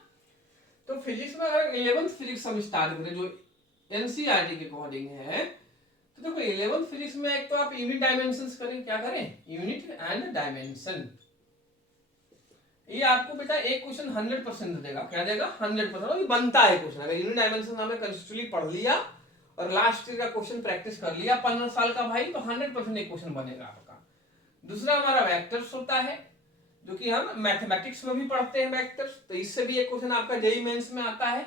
तो फिजिक्स में अगर 11th फिजिक्स हम स्टार्ट करें जो एनसीईआरटी के अकॉर्डिंग है, तो देखो 11th फिजिक्स में एक तो आप यूनिट डायमेंशंस करें। क्या करें? Unit and dimension. ये आपको बेटा एक क्वेश्चन 100% देगा। क्या देगा? 100%। ये बनता है क्वेश्चन। अगर यूनिट डायमेंशन हमें कंसिस्टेंटली पढ़ लिया और लास्ट ईयर का क्वेश्चन प्रैक्टिस कर लिया 15 साल का भाई, तो 100% एक क्वेश्चन बनेगा आपका। दूसरा हमारा वेक्टर्स होता है, जो कि हम मैथमेटिक्स में भी पढ़ते हैं वेक्टर्स, तो इससे भी एक क्वेश्चन आपका जेईई मेंस में आता है।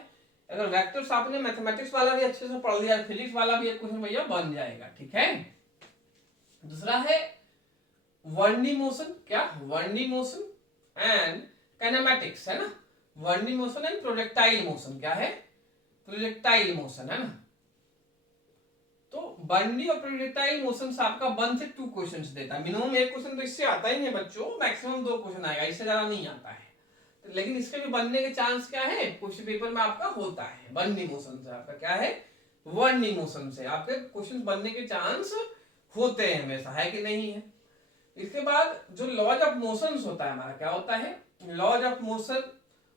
अगर वेक्टर्स आपने मैथमेटिक्स वाला भी अच्छे से पढ़ लिया, फिजिक्स वाला भी एक क्वेश्चन भैया बन जाएगा, ठीक है। दूसरा है वन डी मोशन। क्या? One D motion and kinematics, है ना। One D motion and projectile motion. क्या है? प्रोजेक्टाइल मोशन, है ना। तो बंडी और प्रोजेक्टाइल मोशन से आपका 1 से 2 क्वेश्चंस देता है। मिनिमम एक क्वेश्चन तो इससे आता ही नहीं बच्चों, मैक्सिमम 2 क्वेश्चन आएगा, इससे ज्यादा नहीं आता है। लेकिन इसके भी बनने के चांस क्या है, क्वेश्चन पेपर में आपका होता है। बंडी मोशन से आपका क्या है, बंडी मोशन से आपके क्वेश्चन बनने के चांस होते हैं हमेशा, है कि नहीं है। इसके बाद जो लॉज ऑफ मोशन होता है हमारा, क्या होता है, laws of motion,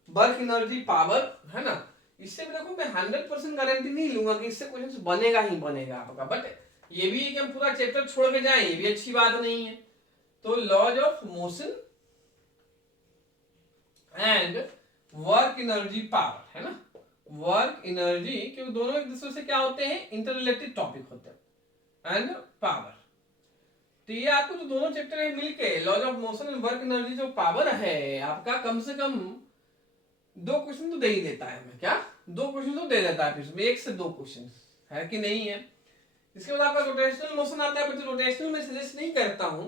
work energy power, है ना। इससे भी देखो मैं 100% गारंटी नहीं लूंगा कि इससे क्वेश्चन बनेगा ही बनेगा आपका, बट ये भी कि हम पूरा चैप्टर छोड़ के जाएं ये भी अच्छी बात नहीं है। तो laws of motion and work energy power, है ना, वर्क एनर्जी, क्योंकि दोनों एक दूसरे से क्या होते हैं, इंटर रिलेटेड टॉपिक होते हैं, एंड पावर। तो ये आपको जो दोनों चैप्टर में मिलके laws of motion and work energy जो पावर है आपका, कम से कम 2 क्वेश्चन तो दे ही देता है हमें, क्या 2 क्वेश्चन तो दे देता है, फिर 1 से 2 क्वेश्चन, है कि नहीं है। इसके बाद आपका रोटेशनल मोशन आता है, बट रोटेशनल में सजेस्ट नहीं करता हूं।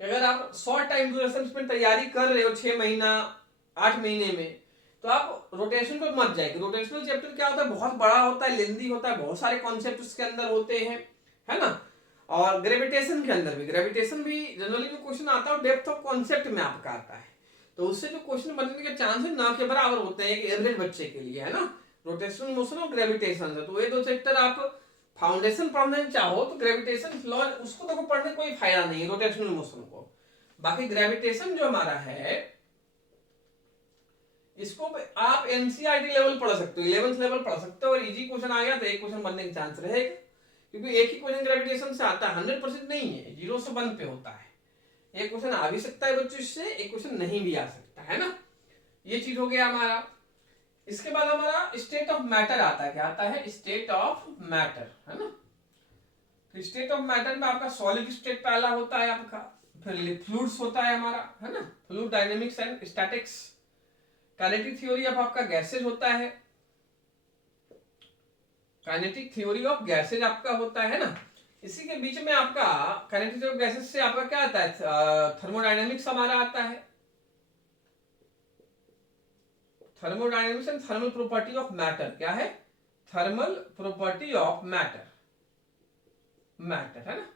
अगर आप शॉर्ट टाइम ड्यूरेशन में तैयारी कर रहे हो 6 महीना 8 महीने में, तो आप रोटेशन पर मत जाएंगे। रोटेशनल चैप्टर क्या होता है, बहुत बड़ा होता है, लेंदी होता है, बहुत सारे कॉन्सेप्ट उसके अंदर होते हैं, है ना। और ग्रेविटेशन के अंदर भी, ग्रेविटेशन भी जनरली जो क्वेश्चन आता है डेप्थ ऑफ कॉन्सेप्ट में आपका आता है, तो उससे जो क्वेश्चन बनने के चांसेस ना के बराबर होते हैं एक एवरेज बच्चे के लिए, है ना। रोटेशनल मोशन और ग्रेविटेशन से, तो ये 2 चैप्टर आप फाउंडेशन पढ़ना चाहो तो ग्रेविटेशन लॉ उसको तो पढ़ने कोई फायदा नहीं, रोटेशनल मोशन को। बाकी ग्रेविटेशन जो हमारा है इसको आप एनसीईआरटी लेवल पढ़ सकते हो, 11th लेवल पढ़ सकते हो, और इजी क्वेश्चन आ गया तो एक क्वेश्चन बनने का चांस रहेगा, क्योंकि एक ही क्वेश्चन ग्रेविटेशन से आता है, 100% नहीं है, 0 से 1 पे होता है। एक क्वेश्चन आ भी सकता है बच्चों इससे, एक क्वेश्चन नहीं भी आ सकता, है ना। ये चीज हो गया हमारा। इसके बाद हमारा स्टेट ऑफ मैटर आता है, क्या आता है, स्टेट ऑफ मैटर, है ना। तो स्टेट ऑफ मैटर में आपका सॉलिड स्टेट पहला होता है आपका, फिर फ्लूइड्स होता है हमारा, है ना, fluid dynamics and statics. Kinetic theory of आपका गैसेज होता है, काइनेटिक थ्योरी ऑफ गैसेज आपका होता है ना। इसी के बीच में आपका काइनेटिक थ्योरी ऑफ गैसेज से आपका क्या आता है, थर्मोडायनेमिक्स हमारा आता है, thermodynamics and thermal property of matter, क्या है, thermal property of matter, matter, है ना।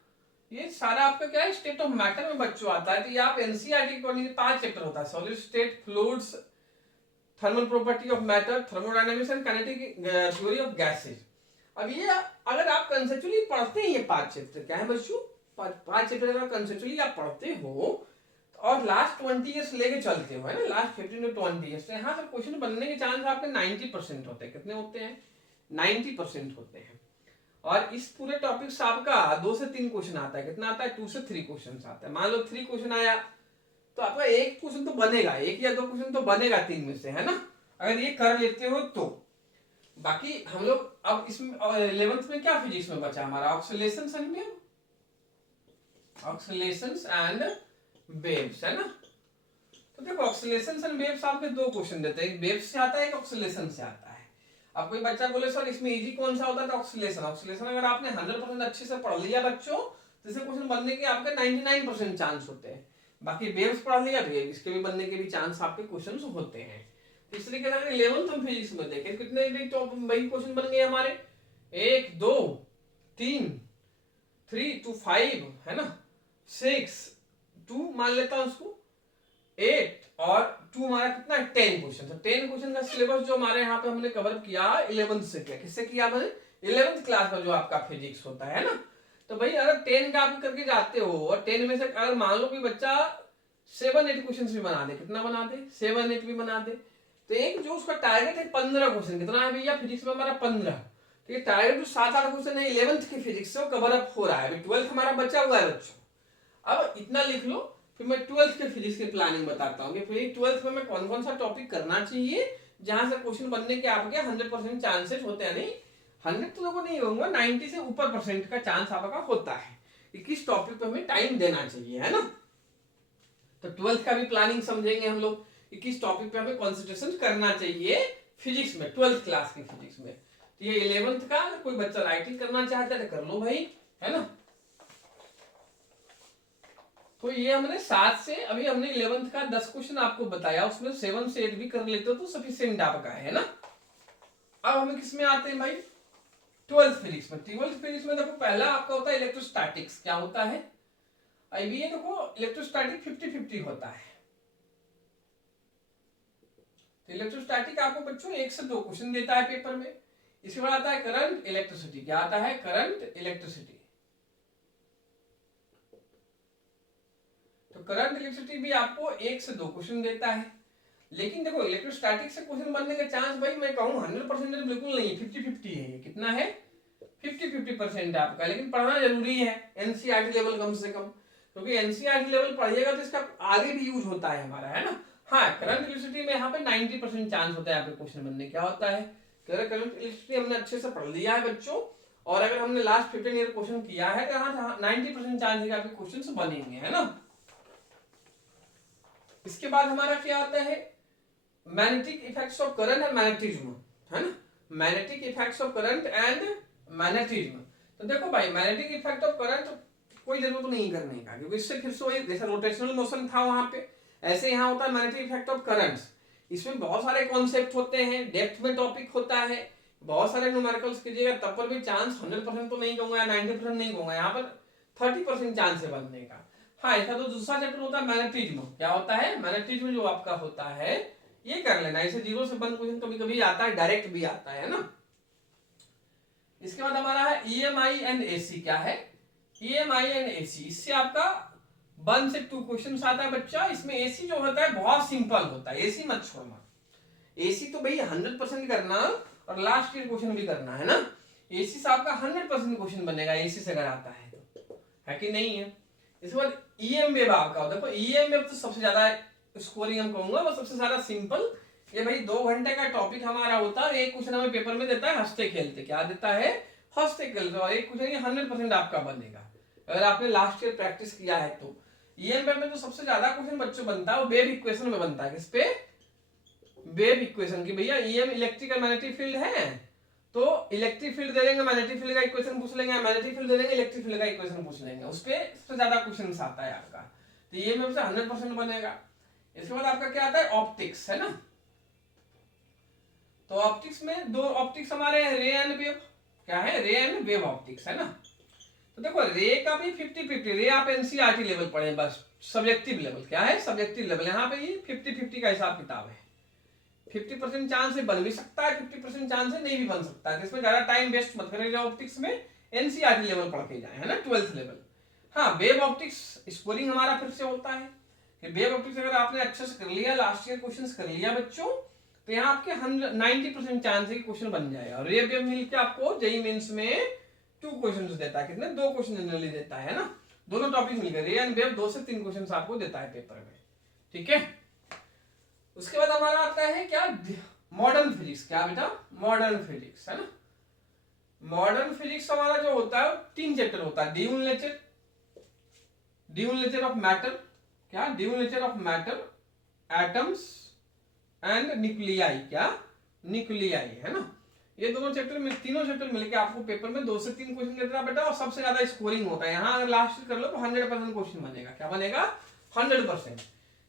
ये सारा आपका क्या है, स्टेट ऑफ मैटर में बच्चों आता है। तो ये आप एनसीईआरटी के अकॉर्डिंग 5 चैप्टर होता है, solid state, fluids, thermal property of matter, thermodynamics and kinetic theory of gases. अब ये अगर आप कंसेप्चुअली पढ़ते हैं ये 5 चैप्टर, क्या है बच्चों, 5 चैप्टर अगर कंसेप्चुअली आप पढ़ते हो और लास्ट 20 ईयर्स लेके चलते हो, है ना, लास्ट 15 to 20 ईयर्स, तो यहाँ से क्वेश्चन बनने के चांस आपके 90% होते हैं। कितने होते हैं, 90% होते हैं। और इस पूरे टॉपिक से आपका 2 से 3 क्वेश्चन आता है, कितना आता है, 2 से 3 क्वेश्चन आता है। मान लो 3 क्वेश्चन आया तो आपका एक क्वेश्चन तो बनेगा, 1 या 2 क्वेश्चन तो बनेगा 3 में से, है ना, अगर ये कर लेते हो तो। बाकी हम लोग अब इसमें 11th में क्या फिजिक्स में बचा हमारा, ऑक्सीलेशंस एंड वेव, ऑक्सीलेशंस एंड वेव्स, है ना। तो देखो ऑक्सीलेशंस एंड वेव्स आपके 2 क्वेश्चन देते हैं, एक वेव्स से आता है, एक ऑक्सीलेशन से आता है। अब कोई बच्चा बोले सर इसमें इजी कौन सा होता है, तो ऑक्सीलेशन। ऑक्सीलेशन अगर आपने 100% अच्छे से पढ़ लिया बच्चों तो इसे क्वेश्चन बनने के आपके 99% चांस होते हैं। बाकी वेव्स पढ़ लिया तो इसके भी बनने के भी चांस आपके क्वेश्चन होते हैं। तो इस तरीके से अगर 11th हम फिजिक्स में देखें कितने वही क्वेश्चन बन गए हमारे, 1 2 3 3 to 5, है ना, 6 2 मान लेता हूं उसको, 8 और 2 हमारा कितना 10 क्वेश्चन। तो 10 क्वेश्चन का सिलेबस जो हमारे यहाँ पे हमने कवर किया 11th से किया, किससे किया मैंने, 11th क्लास का जो आपका फिजिक्स होता है ना। तो भाई अगर 10 का आप करके जाते हो और 10 में से अगर मान लो कि बच्चा 7-8 क्वेश्चन भी बना दे, कितना बना दे, 7-8 भी बना दे, तो एक जो उसका टारगेट है 15 क्वेश्चन, कितना है भैया फिजिक्स में हमारा 15, तो ये टारगेट जो 7-8 क्वेश्चन है 11th की फिजिक्स से वो कवर अप हो रहा है। अभी 12th हमारा बचा हुआ है बच्चों। अब इतना लिख लो, फिर मैं 12th के फिजिक्स की प्लानिंग बताता हूँ कि फिर 12th में मैं कौन कौन सा टॉपिक करना चाहिए जहां से क्वेश्चन बनने के आपके 100% चांसेस होते हैं। नहीं 100 तो देखो नहीं होंगे, 90 से ऊपर % का चांस आपका होता है कि किस टॉपिक पे हमें टाइम देना चाहिए, है ना। तो 12th का भी प्लानिंग समझेंगे हम लोग कि किस टॉपिक पे हमें कंसंट्रेशन करना चाहिए फिजिक्स में, 12th क्लास की फिजिक्स में। तो ये 11th का कोई बच्चा राइटिंग करना चाहता है तो कर लो भाई, है ना। तो ये हमने 7 से, अभी हमने 11th का 10 क्वेश्चन आपको बताया, उसमें 7 से 8 भी कर लेते हो तो सफिशिएंट आपका है ना। अब हमें किसमें आते हैं भाई, ट्वेल्थ फिजिक्स में देखो पहला आपका होता है इलेक्ट्रोस्टैटिक्स। क्या होता है? अभी ये देखो इलेक्ट्रोस्टैटिक 50-50 होता है। तो इलेक्ट्रोस्टैटिक आपको बच्चों 1 से 2 क्वेश्चन देता है पेपर में। इसके बाद आता है करंट इलेक्ट्रिसिटी। क्या आता है? Current electricity. तो करंट इलेक्ट्रिसिटी भी आपको 1 से 2 क्वेश्चन देता है। लेकिन देखो इलेक्ट्रोस्टैटिक से क्वेश्चन बनने का चांस भाई मैं कहूँ 100% बिल्कुल नहीं, 50-50 है। कितना है? 50-50% आपका। लेकिन पढ़ना जरूरी है एनसीईआरटी लेवल कम से कम, क्योंकि एनसीईआरटी लेवल पढ़िएगा तो इसका आगे भी यूज होता है हमारा, है ना। हाँ, करंट इलेक्ट्रिसिटी में यहाँ पे 90% चांस होता है आपके क्वेश्चन बनने। क्या होता है? करंट इलेक्ट्रिसिटी हमने अच्छे से पढ़ लिया है बच्चों, और अगर हमने लास्ट 15 ईयर क्वेश्चन किया है तो यहाँ 90% चांस है कि आपके क्वेश्चन बनेंगे, है ना। इसके बाद हमारा क्या आता है? Magnetic effects of current and magnetism, है ना। Magnetic effects of current and magnetism. तो देखो भाई मैग्नेटिक इफेक्ट ऑफ करंट कोई जरूरत नहीं करने का, क्योंकि इससे फिर से वही जैसा रोटेशनल मोशन था वहां पे, ऐसे यहाँ होता है मैग्नेटिक इफेक्ट ऑफ करंट्स। इसमें बहुत सारे कॉन्सेप्ट होते हैं, डेप्थ में टॉपिक होता है, बहुत सारे न्यूमेरिकल्स कीजिएगा तब पर भी चांस 100% तो नहीं कहूंगा, 90% नहीं कहूंगा, यहाँ पर 30% चांस है बनने का। हाँ, इसका तो दूसरा चैप्टर होता है मैग्नेटिज्म। क्या होता है? मैग्नेटिज्म जो आपका होता है ये कर लेना, इसे 0 से 1 क्वेश्चन कभी कभी आता है, डायरेक्ट भी आता है ना। इसके बाद हमारा है ईएमआई एंड एसी। क्या है? EMI and AC. इससे आपका 1 से 2 क्वेश्चन आता है बच्चा। इसमें एसी जो होता है बहुत सिंपल होता है, एसी मत छोड़ना। एसी तो भाई 100% करना और लास्ट ईयर क्वेश्चन भी करना, है ना। एसी से आपका 100% क्वेश्चन बनेगा, एसी से अगर आता है तो, है कि नहीं है। इसके बाद ईएम वेव आपका होता है। देखो ईएम वेव तो सबसे ज्यादा स्कोरिंग हम कहूंगा, वो सबसे ज्यादा सिंपल। ये भाई 2 घंटे का टॉपिक हमारा होता है और एक क्वेश्चन हमें पेपर में देता है हंसते खेलते। क्या देता है? हंसते खेलते। और एक क्वेश्चन 100% आपका बनेगा अगर आपने लास्ट ईयर प्रैक्टिस किया है तो। ईएम वेव में जो सबसे ज्यादा क्वेश्चन बच्चों बनता है वो वेव इक्वेशन में बनता है। किस पे? वेव इक्वेशन की। भैया ईएम इलेक्ट्रिक और मैग्नेटिक फील्ड है, तो इलेक्ट्रिक फील्ड दे देंगे, मैग्नेटिक फील्ड का इक्वेशन पूछ लेंगे, मैग्नेटिक फील्ड दे देंगे, इलेक्ट्रिक फील्ड का इक्वेशन पूछ लेंगे। उस पे सबसे ज्यादा क्वेश्चन आता है आपका, तो ईएमएफ से 100% बनेगा। इसके बाद आपका क्या आता है? ऑप्टिक्स, है ना। तो ऑप्टिक्स में 2 ऑप्टिक्स हमारे रे एंड वेव। क्या है? रे एंड वेव ऑप्टिक्स, है ना। तो देखो रे का भी 50-50। रे आप एनसीईआरटी लेवल पढ़े बस, सब्जेक्टिव लेवल। क्या है? Subjective level. यहाँ पे ये 50-50 का हिसाब किताब है। 50% चांस है बन भी सकता है, 50% चांस है नहीं भी बन सकता है। इसमें ज्यादा टाइम वेस्ट मत करें ऑप्टिक्स में, एनसीईआरटी लेवल पढ़ के जाए, है ना, 12th लेवल। हाँ, वेव ऑप्टिक्स स्कोरिंग हमारा फिर से होता है कि वेव ऑप्टिक्स अगर आपने अच्छे से कर लिया, लास्ट ईयर क्वेश्चंस कर लिया बच्चों, तो यहाँ आपके 90% चांस है कि क्वेश्चन बन जाएगा। और रे वेव मिलकर आपको जेईई मेंस में 2 क्वेश्चंस देता है। कितने? 2 क्वेश्चन जनरली देता है ना। दोनों टॉपिक मिलकर रे एंड वेव 2 से 3 क्वेश्चन आपको देता है पेपर में, ठीक है। उसके बाद हमारा आता है क्या? Modern physics. क्या बेटा? मॉडर्न फिजिक्स, है ना। मॉडर्न फिजिक्स हमारा जो होता है 3 चैप्टर होता है। Dual nature of matter. क्या? Dual nature of matter, atoms and nuclei. क्या? न्यूक्लियाई, है ना। ये दोनों चैप्टर में, तीनों चैप्टर मिलके आपको पेपर में 2 से 3 क्वेश्चन देता है बेटा, और सबसे ज्यादा स्कोरिंग होता है। यहाँ अगर लास्ट कर लो तो 100% क्वेश्चन बनेगा। क्या बनेगा? 100%।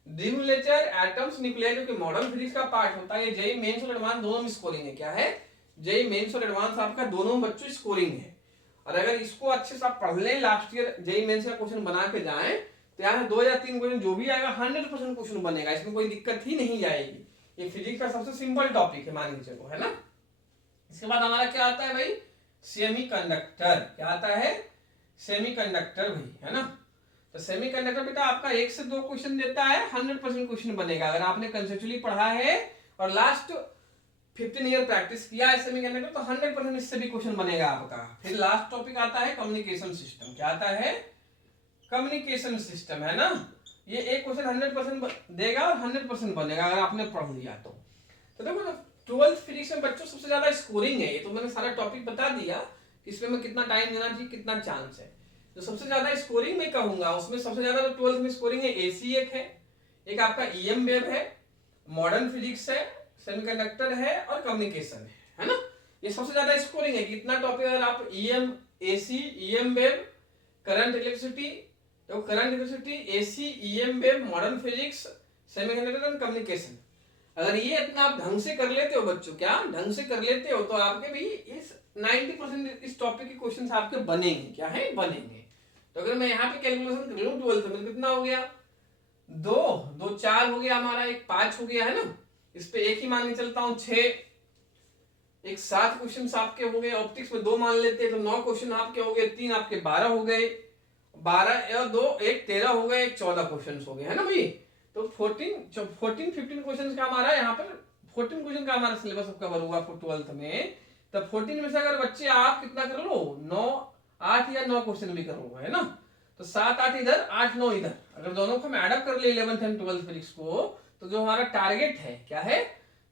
ड्यूल नेचर, एटम्स, न्यूक्लियाई जो कि मॉडर्न फिजिक्स का पार्ट होता है, ये जेईई मेंस और एडवांस दोनों में स्कोरिंग है। क्या है? जेईई मेंस और एडवांस आपका दोनों बच्चों स्कोरिंग है। और अगर इसको अच्छे से आप पढ़ लें, लास्ट ईयर जेईई मेंस का क्वेश्चन बना के जाएं, तो यहाँ 2 या 3 क्वेश्चन जो भी आएगा 100% क्वेश्चन बनेगा, इसमें कोई दिक्कत ही नहीं आएगी। ये फिजिक्स का सबसे सिंपल टॉपिक है, मान के चलो, है ना। इसके बाद हमारा क्या आता है भाई? सेमीकंडक्टर। क्या आता है? सेमीकंडक्टर भाई, है ना। तो सेमीकंडक्टर बेटा आपका 1 से 2 क्वेश्चन देता है, 100% क्वेश्चन बनेगा अगर आपने कंसेप्चुअली पढ़ा है और लास्ट 15 ईयर प्रैक्टिस किया है सेमीकंडक्टर, तो 100% इससे भी क्वेश्चन बनेगा आपका। फिर लास्ट टॉपिक आता है कम्युनिकेशन सिस्टम। क्या आता है? कम्युनिकेशन सिस्टम, है ना। ये एक क्वेश्चन 100% देगा और 100% बनेगा अगर आपने पढ़ लिया तो। देखो 12th फिजिक्स में बच्चों सबसे ज्यादा स्कोरिंग है। ये तो मैंने सारा टॉपिक बता दिया, इसमें मैं कितना टाइम देना चाहिए, कितना चांस है। तो सबसे ज्यादा स्कोरिंग मैं कहूंगा उसमें सबसे ज्यादा तो 12th में स्कोरिंग है एसी एक है, एक आपका ईएम वेव है, मॉडर्न फिजिक्स है, सेमीकंडक्टर है और कम्युनिकेशन है ना। ये सबसे ज्यादा स्कोरिंग है। कितना टॉपिक अगर आप EM, AC, EM wave, current electricity, तो current electricity, AC, EM wave, modern physics, semiconductor and communication, अगर ये इतना आप ढंग से कर लेते हो बच्चों, क्या ढंग से कर लेते हो, तो आपके भी इस 90% इस टॉपिक के क्वेश्चन आपके बनेंगे, क्या है, बनेंगे। तो अगर मैं यहाँ पे कैलकुलेशन कर लूँ 12 में कितना हो गया, 2 4 हो गया हमारा, एक 5 हो गया है ना, इस पे एक ही मान के चलता हूँ 6, एक 7 क्वेश्चन आपके हो गए, ऑप्टिक्स में 2 मान लेते हैं तो 9 क्वेश्चन आपके हो गए, 3 आपके 12 हो गए, 12 और 2 एक 13 हो गए, 14 क्वेश्चन हो गए, है ना भाई। तो 14 15 क्वेश्चन का हमारा यहाँ पर 14 क्वेश्चन का हमारा सिलेबस कवर हुआ 12th में। तब 14 में से अगर बच्चे आप कितना कर लो, 9 8 या 9 क्वेश्चन भी करो, है ना, तो 7 8 इधर 8 9 इधर, अगर दोनों को हम एडअप कर ले 11th एंड 12th फिजिक्स को, तो जो हमारा टारगेट है, क्या है,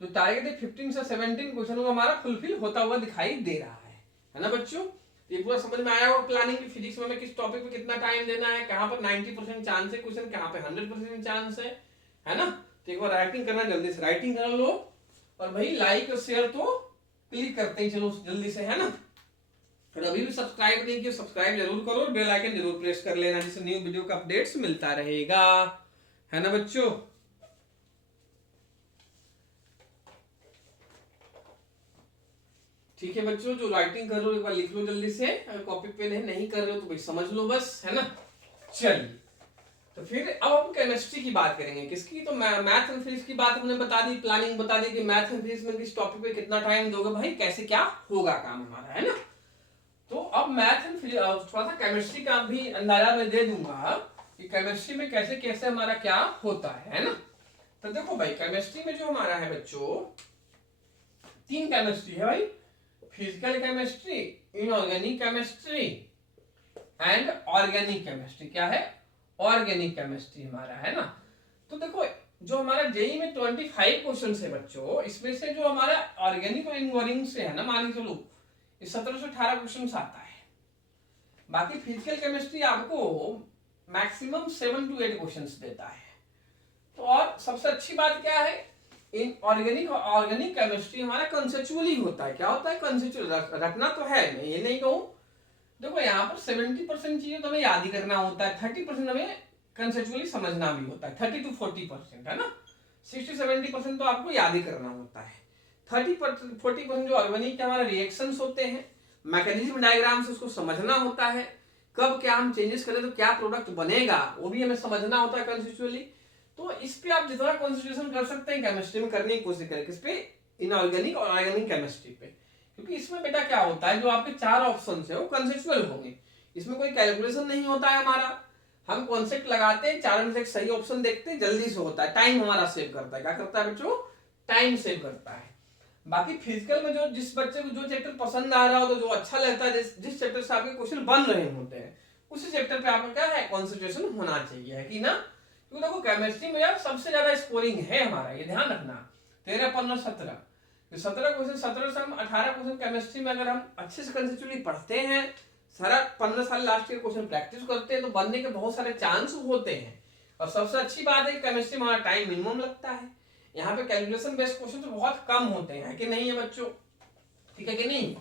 जो टारगेट है 15 से 17 क्वेश्चन वो हमारा फुलफिल होता हुआ दिखाई दे रहा है ना बच्चों। ये पूरा समझ में आया और प्लानिंग की फिजिक्स में किस टॉपिक पे कितना टाइम देना है, कहां पर 90% चांस है क्वेश्चन, कहां पे 100% चांस है ना। तो एक बार राइटिंग करना, जल्दी से राइटिंग कर लो, और भाई लाइक और शेयर तो क्लिक करते ही चलो जल्दी से, है ना। और अभी भी सब्सक्राइब नहीं किया, सब्सक्राइब जरूर करो और बेल आइकन जरूर प्रेस कर लेना, जिससे न्यू वीडियो का अपडेट्स मिलता रहेगा, है ना बच्चों। ठीक है बच्चों, जो राइटिंग कर रहे हो एक बार लिख लो जल्दी से, अगर कॉपी पेन है नहीं कर रहे हो तो भाई समझ लो बस, है ना। चलिए, तो फिर अब हम केमिस्ट्री की बात करेंगे, किसकी, तो मैथ एंड फिजिक्स की बात हमने बता दी, प्लानिंग बता दी कि मैथ एंड फिजिक्स में किस टॉपिक पे कितना टाइम दोगे भाई, कैसे क्या होगा काम हमारा, है ना। तो अब मैथ एंड फिजिक्स, थोड़ा सा केमिस्ट्री का भी अंदाजा मैं दे दूंगा कि केमिस्ट्री में कैसे कैसे हमारा क्या होता है ना। तो देखो भाई, केमिस्ट्री में जो हमारा है बच्चों, 3 केमिस्ट्री है भाई, physical chemistry, inorganic chemistry and organic chemistry. क्या है, ऑर्गेनिक केमिस्ट्री हमारा, है ना। तो देखो, जो हमारा जेई में 25 क्वेश्चन है बच्चों, इसमें से जो हमारा ऑर्गेनिक और इनऑर्गेनिक से है ना, मान के चलो 17 से 18 क्वेश्चन आता है। बाकी फिजिकल केमिस्ट्री आपको मैक्सिमम 7 to 8 क्वेश्चन देता है। तो और सबसे अच्छी बात क्या है, इन ऑर्गेनिक और ऑर्गेनिक केमिस्ट्री हमारा कंसेप्चुअली होता है। क्या होता है, कंसेप्चुअल, रखना तो है, मैं ये नहीं कहूं। देखो यहाँ पर 70% चीजें तो हमें याद ही करना होता है, 30% हमें कंसेप्चुअली समझना भी होता है, 30 to 40%, है ना। 60-70% तो आपको याद ही करना होता है। 30-40% जो ऑर्गेनिक के हमारे रिएक्शंस होते हैं, मैकेनिज्म डायग्राम से उसको समझना होता है, कब क्या हम चेंजेस करें तो क्या प्रोडक्ट बनेगा वो भी हमें समझना होता है कंसेप्चुअली। तो इस पे आप जितना कॉन्सेंट्रेशन कर सकते हैं केमिस्ट्री में करने की कोशिश करें, किस पे, इनऑर्गेनिक और ऑर्गेनिक केमिस्ट्री पे, क्योंकि इसमें बेटा क्या होता है, जो आपके 4 ऑप्शन है वो कंसेप्चुअल होंगे, इसमें कोई कैलकुलेशन नहीं होता है हमारा, हम कॉन्सेप्ट लगाते हैं, 4 में से एक सही ऑप्शन देखते हैं, जल्दी से होता है, टाइम हमारा सेव करता है। क्या करता है बच्चों, टाइम सेव करता है। बाकी फिजिकल में जो जिस बच्चे को जो चैप्टर पसंद आ रहा हो, तो जो अच्छा लगता है, जिस चैप्टर से आपके क्वेश्चन बन रहे होते हैं, उसी चैप्टर पे आपका क्या है, कॉन्सेंट्रेशन होना चाहिए, है कि ना। क्योंकि देखो केमिस्ट्री में यार सबसे ज्यादा स्कोरिंग है हमारा, ये ध्यान रखना, 13 15 17, 17 क्वेश्चन, 17 से हम 18 क्वेश्चन केमिस्ट्री में अगर हम अच्छे से कंसेप्चुअली पढ़ते हैं, सारा 15 साल लास्ट ईयर क्वेश्चन प्रैक्टिस करते हैं, तो बनने के बहुत सारे चांस होते हैं। और सबसे अच्छी बात है कि केमिस्ट्री में हमारा टाइम मिनिमम लगता है, यहाँ पे कैलकुलेशन बेस्ड क्वेश्चन तो बहुत कम होते हैं, कि नहीं है बच्चों, ठीक है कि नहीं।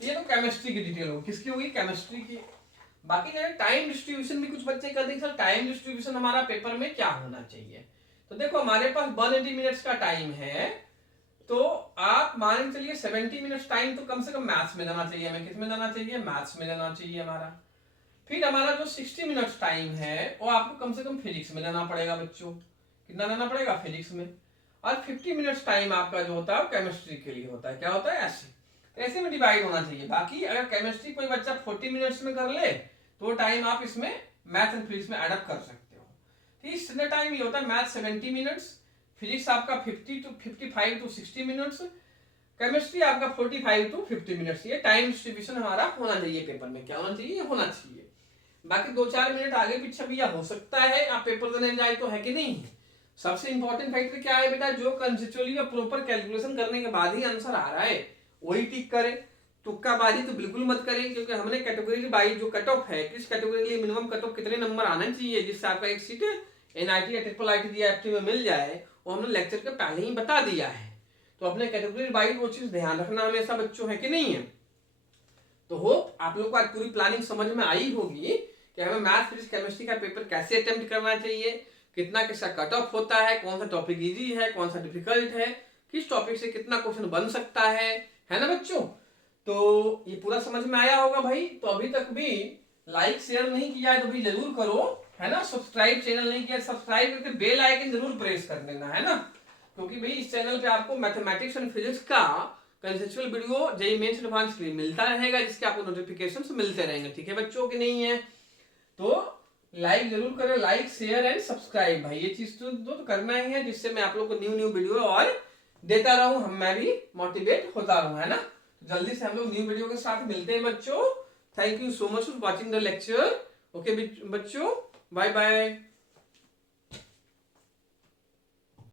ये तो केमिस्ट्री की डिटेल होगी, किसकी होगी, केमिस्ट्री की। बाकी जो है टाइम डिस्ट्रीब्यूशन भी कुछ बच्चे कहते हैं सर टाइम डिस्ट्रीब्यूशन हमारा पेपर में क्या होना चाहिए। तो देखो हमारे पास 180 मिनट्स का टाइम है, तो आप मान के चलिए 70 मिनट्स टाइम तो कम से कम मैथ्स में देना चाहिए, हमें किस में देना चाहिए, मैथ्स में देना चाहिए हमारा। फिर हमारा जो 60 मिनट्स टाइम है वो आपको कम से कम फिजिक्स में देना पड़ेगा बच्चों, कितना देना पड़ेगा, फिजिक्स में। और 50 मिनट्स टाइम आपका जो होता है केमिस्ट्री के लिए होता है, क्या होता है, ऐसे में डिवाइड होना चाहिए। बाकी अगर केमिस्ट्री कोई बच्चा 40 मिनट्स में कर ले तो टाइम आप इसमें मैथ एंड फिजिक्स में एडअप कर सकते हो। ठीक, इतना टाइम ये होता है, मैथ 70 मिनट्स, फिजिक्स आपका 50 to 55 to 60 मिनट्स, केमिस्ट्री आपका 45 to 50 मिनट्स। ये टाइम डिस्ट्रीब्यूशन हमारा होना चाहिए पेपर में, क्या होना चाहिए, होना चाहिए। बाकी 2-4 मिनट आगे पीछे भी हो सकता है, आप पेपर देने जाए तो, है कि नहीं। सबसे इंपॉर्टेंट फैक्टर क्या है बेटा, जो कंसेप्चुअली और प्रॉपर कैलकुलेशन करने के बाद ही आंसर आ रहा है वही टिक करे, तुक्काबाजी तो बिल्कुल मत करें। क्योंकि हमने कैटेगरी बाई जो कट ऑफ है, किस कैटेगरी के लिए मिनिमम कट ऑफ कितने नंबर आना चाहिए जिससे आपका एक सीट एनआईटी या ट्रिपल आईटी जीएफटी में मिल जाए, वो हमने लेक्चर के पहले ही बता दिया है। तो अपने कैटेगरी बाई वो चीज ध्यान रखना हमेशा बच्चों, है कि नहीं है। तो होप आप लोग को आज पूरी प्लानिंग समझ में आई होगी कि हमें मैथ फिजिक्स केमिस्ट्री का पेपर कैसे अटेम्प्ट करना चाहिए, कितना किसका कट ऑफ होता है, कौन सा टॉपिक इजी है, कौन सा डिफिकल्ट है, किस टॉपिक से कितना क्वेश्चन बन सकता है ना बच्चों। तो ये पूरा समझ में आया होगा भाई। तो अभी तक भी लाइक शेयर नहीं किया है तो भी जरूर करो, है ना। सब्सक्राइब चैनल नहीं किया, सब्सक्राइब करके बेल आइकन जरूर प्रेस कर देना, है ना। क्योंकि भाई इस चैनल पे आपको मैथमेटिक्स एंड फिजिक्स का conceptual video JEE Mains advance के लिए मिलता रहेगा, जिसके आपको नोटिफिकेशंस मिलते रहेंगे, ठीक है बच्चों की नहीं है तो लाइक जरूर करें, लाइक शेयर एंड सब्सक्राइब भाई, ये चीज तो करना ही है, जिससे मैं आप लोग को न्यू न्यू वीडियो और देता रहूं, मैं भी मोटिवेट होता रहूं, है ना। जल्दी से हम लोग न्यू वीडियो के साथ मिलते हैं बच्चों। Thank you so much for watching the lecture. Okay बच्चों, बाय बाय।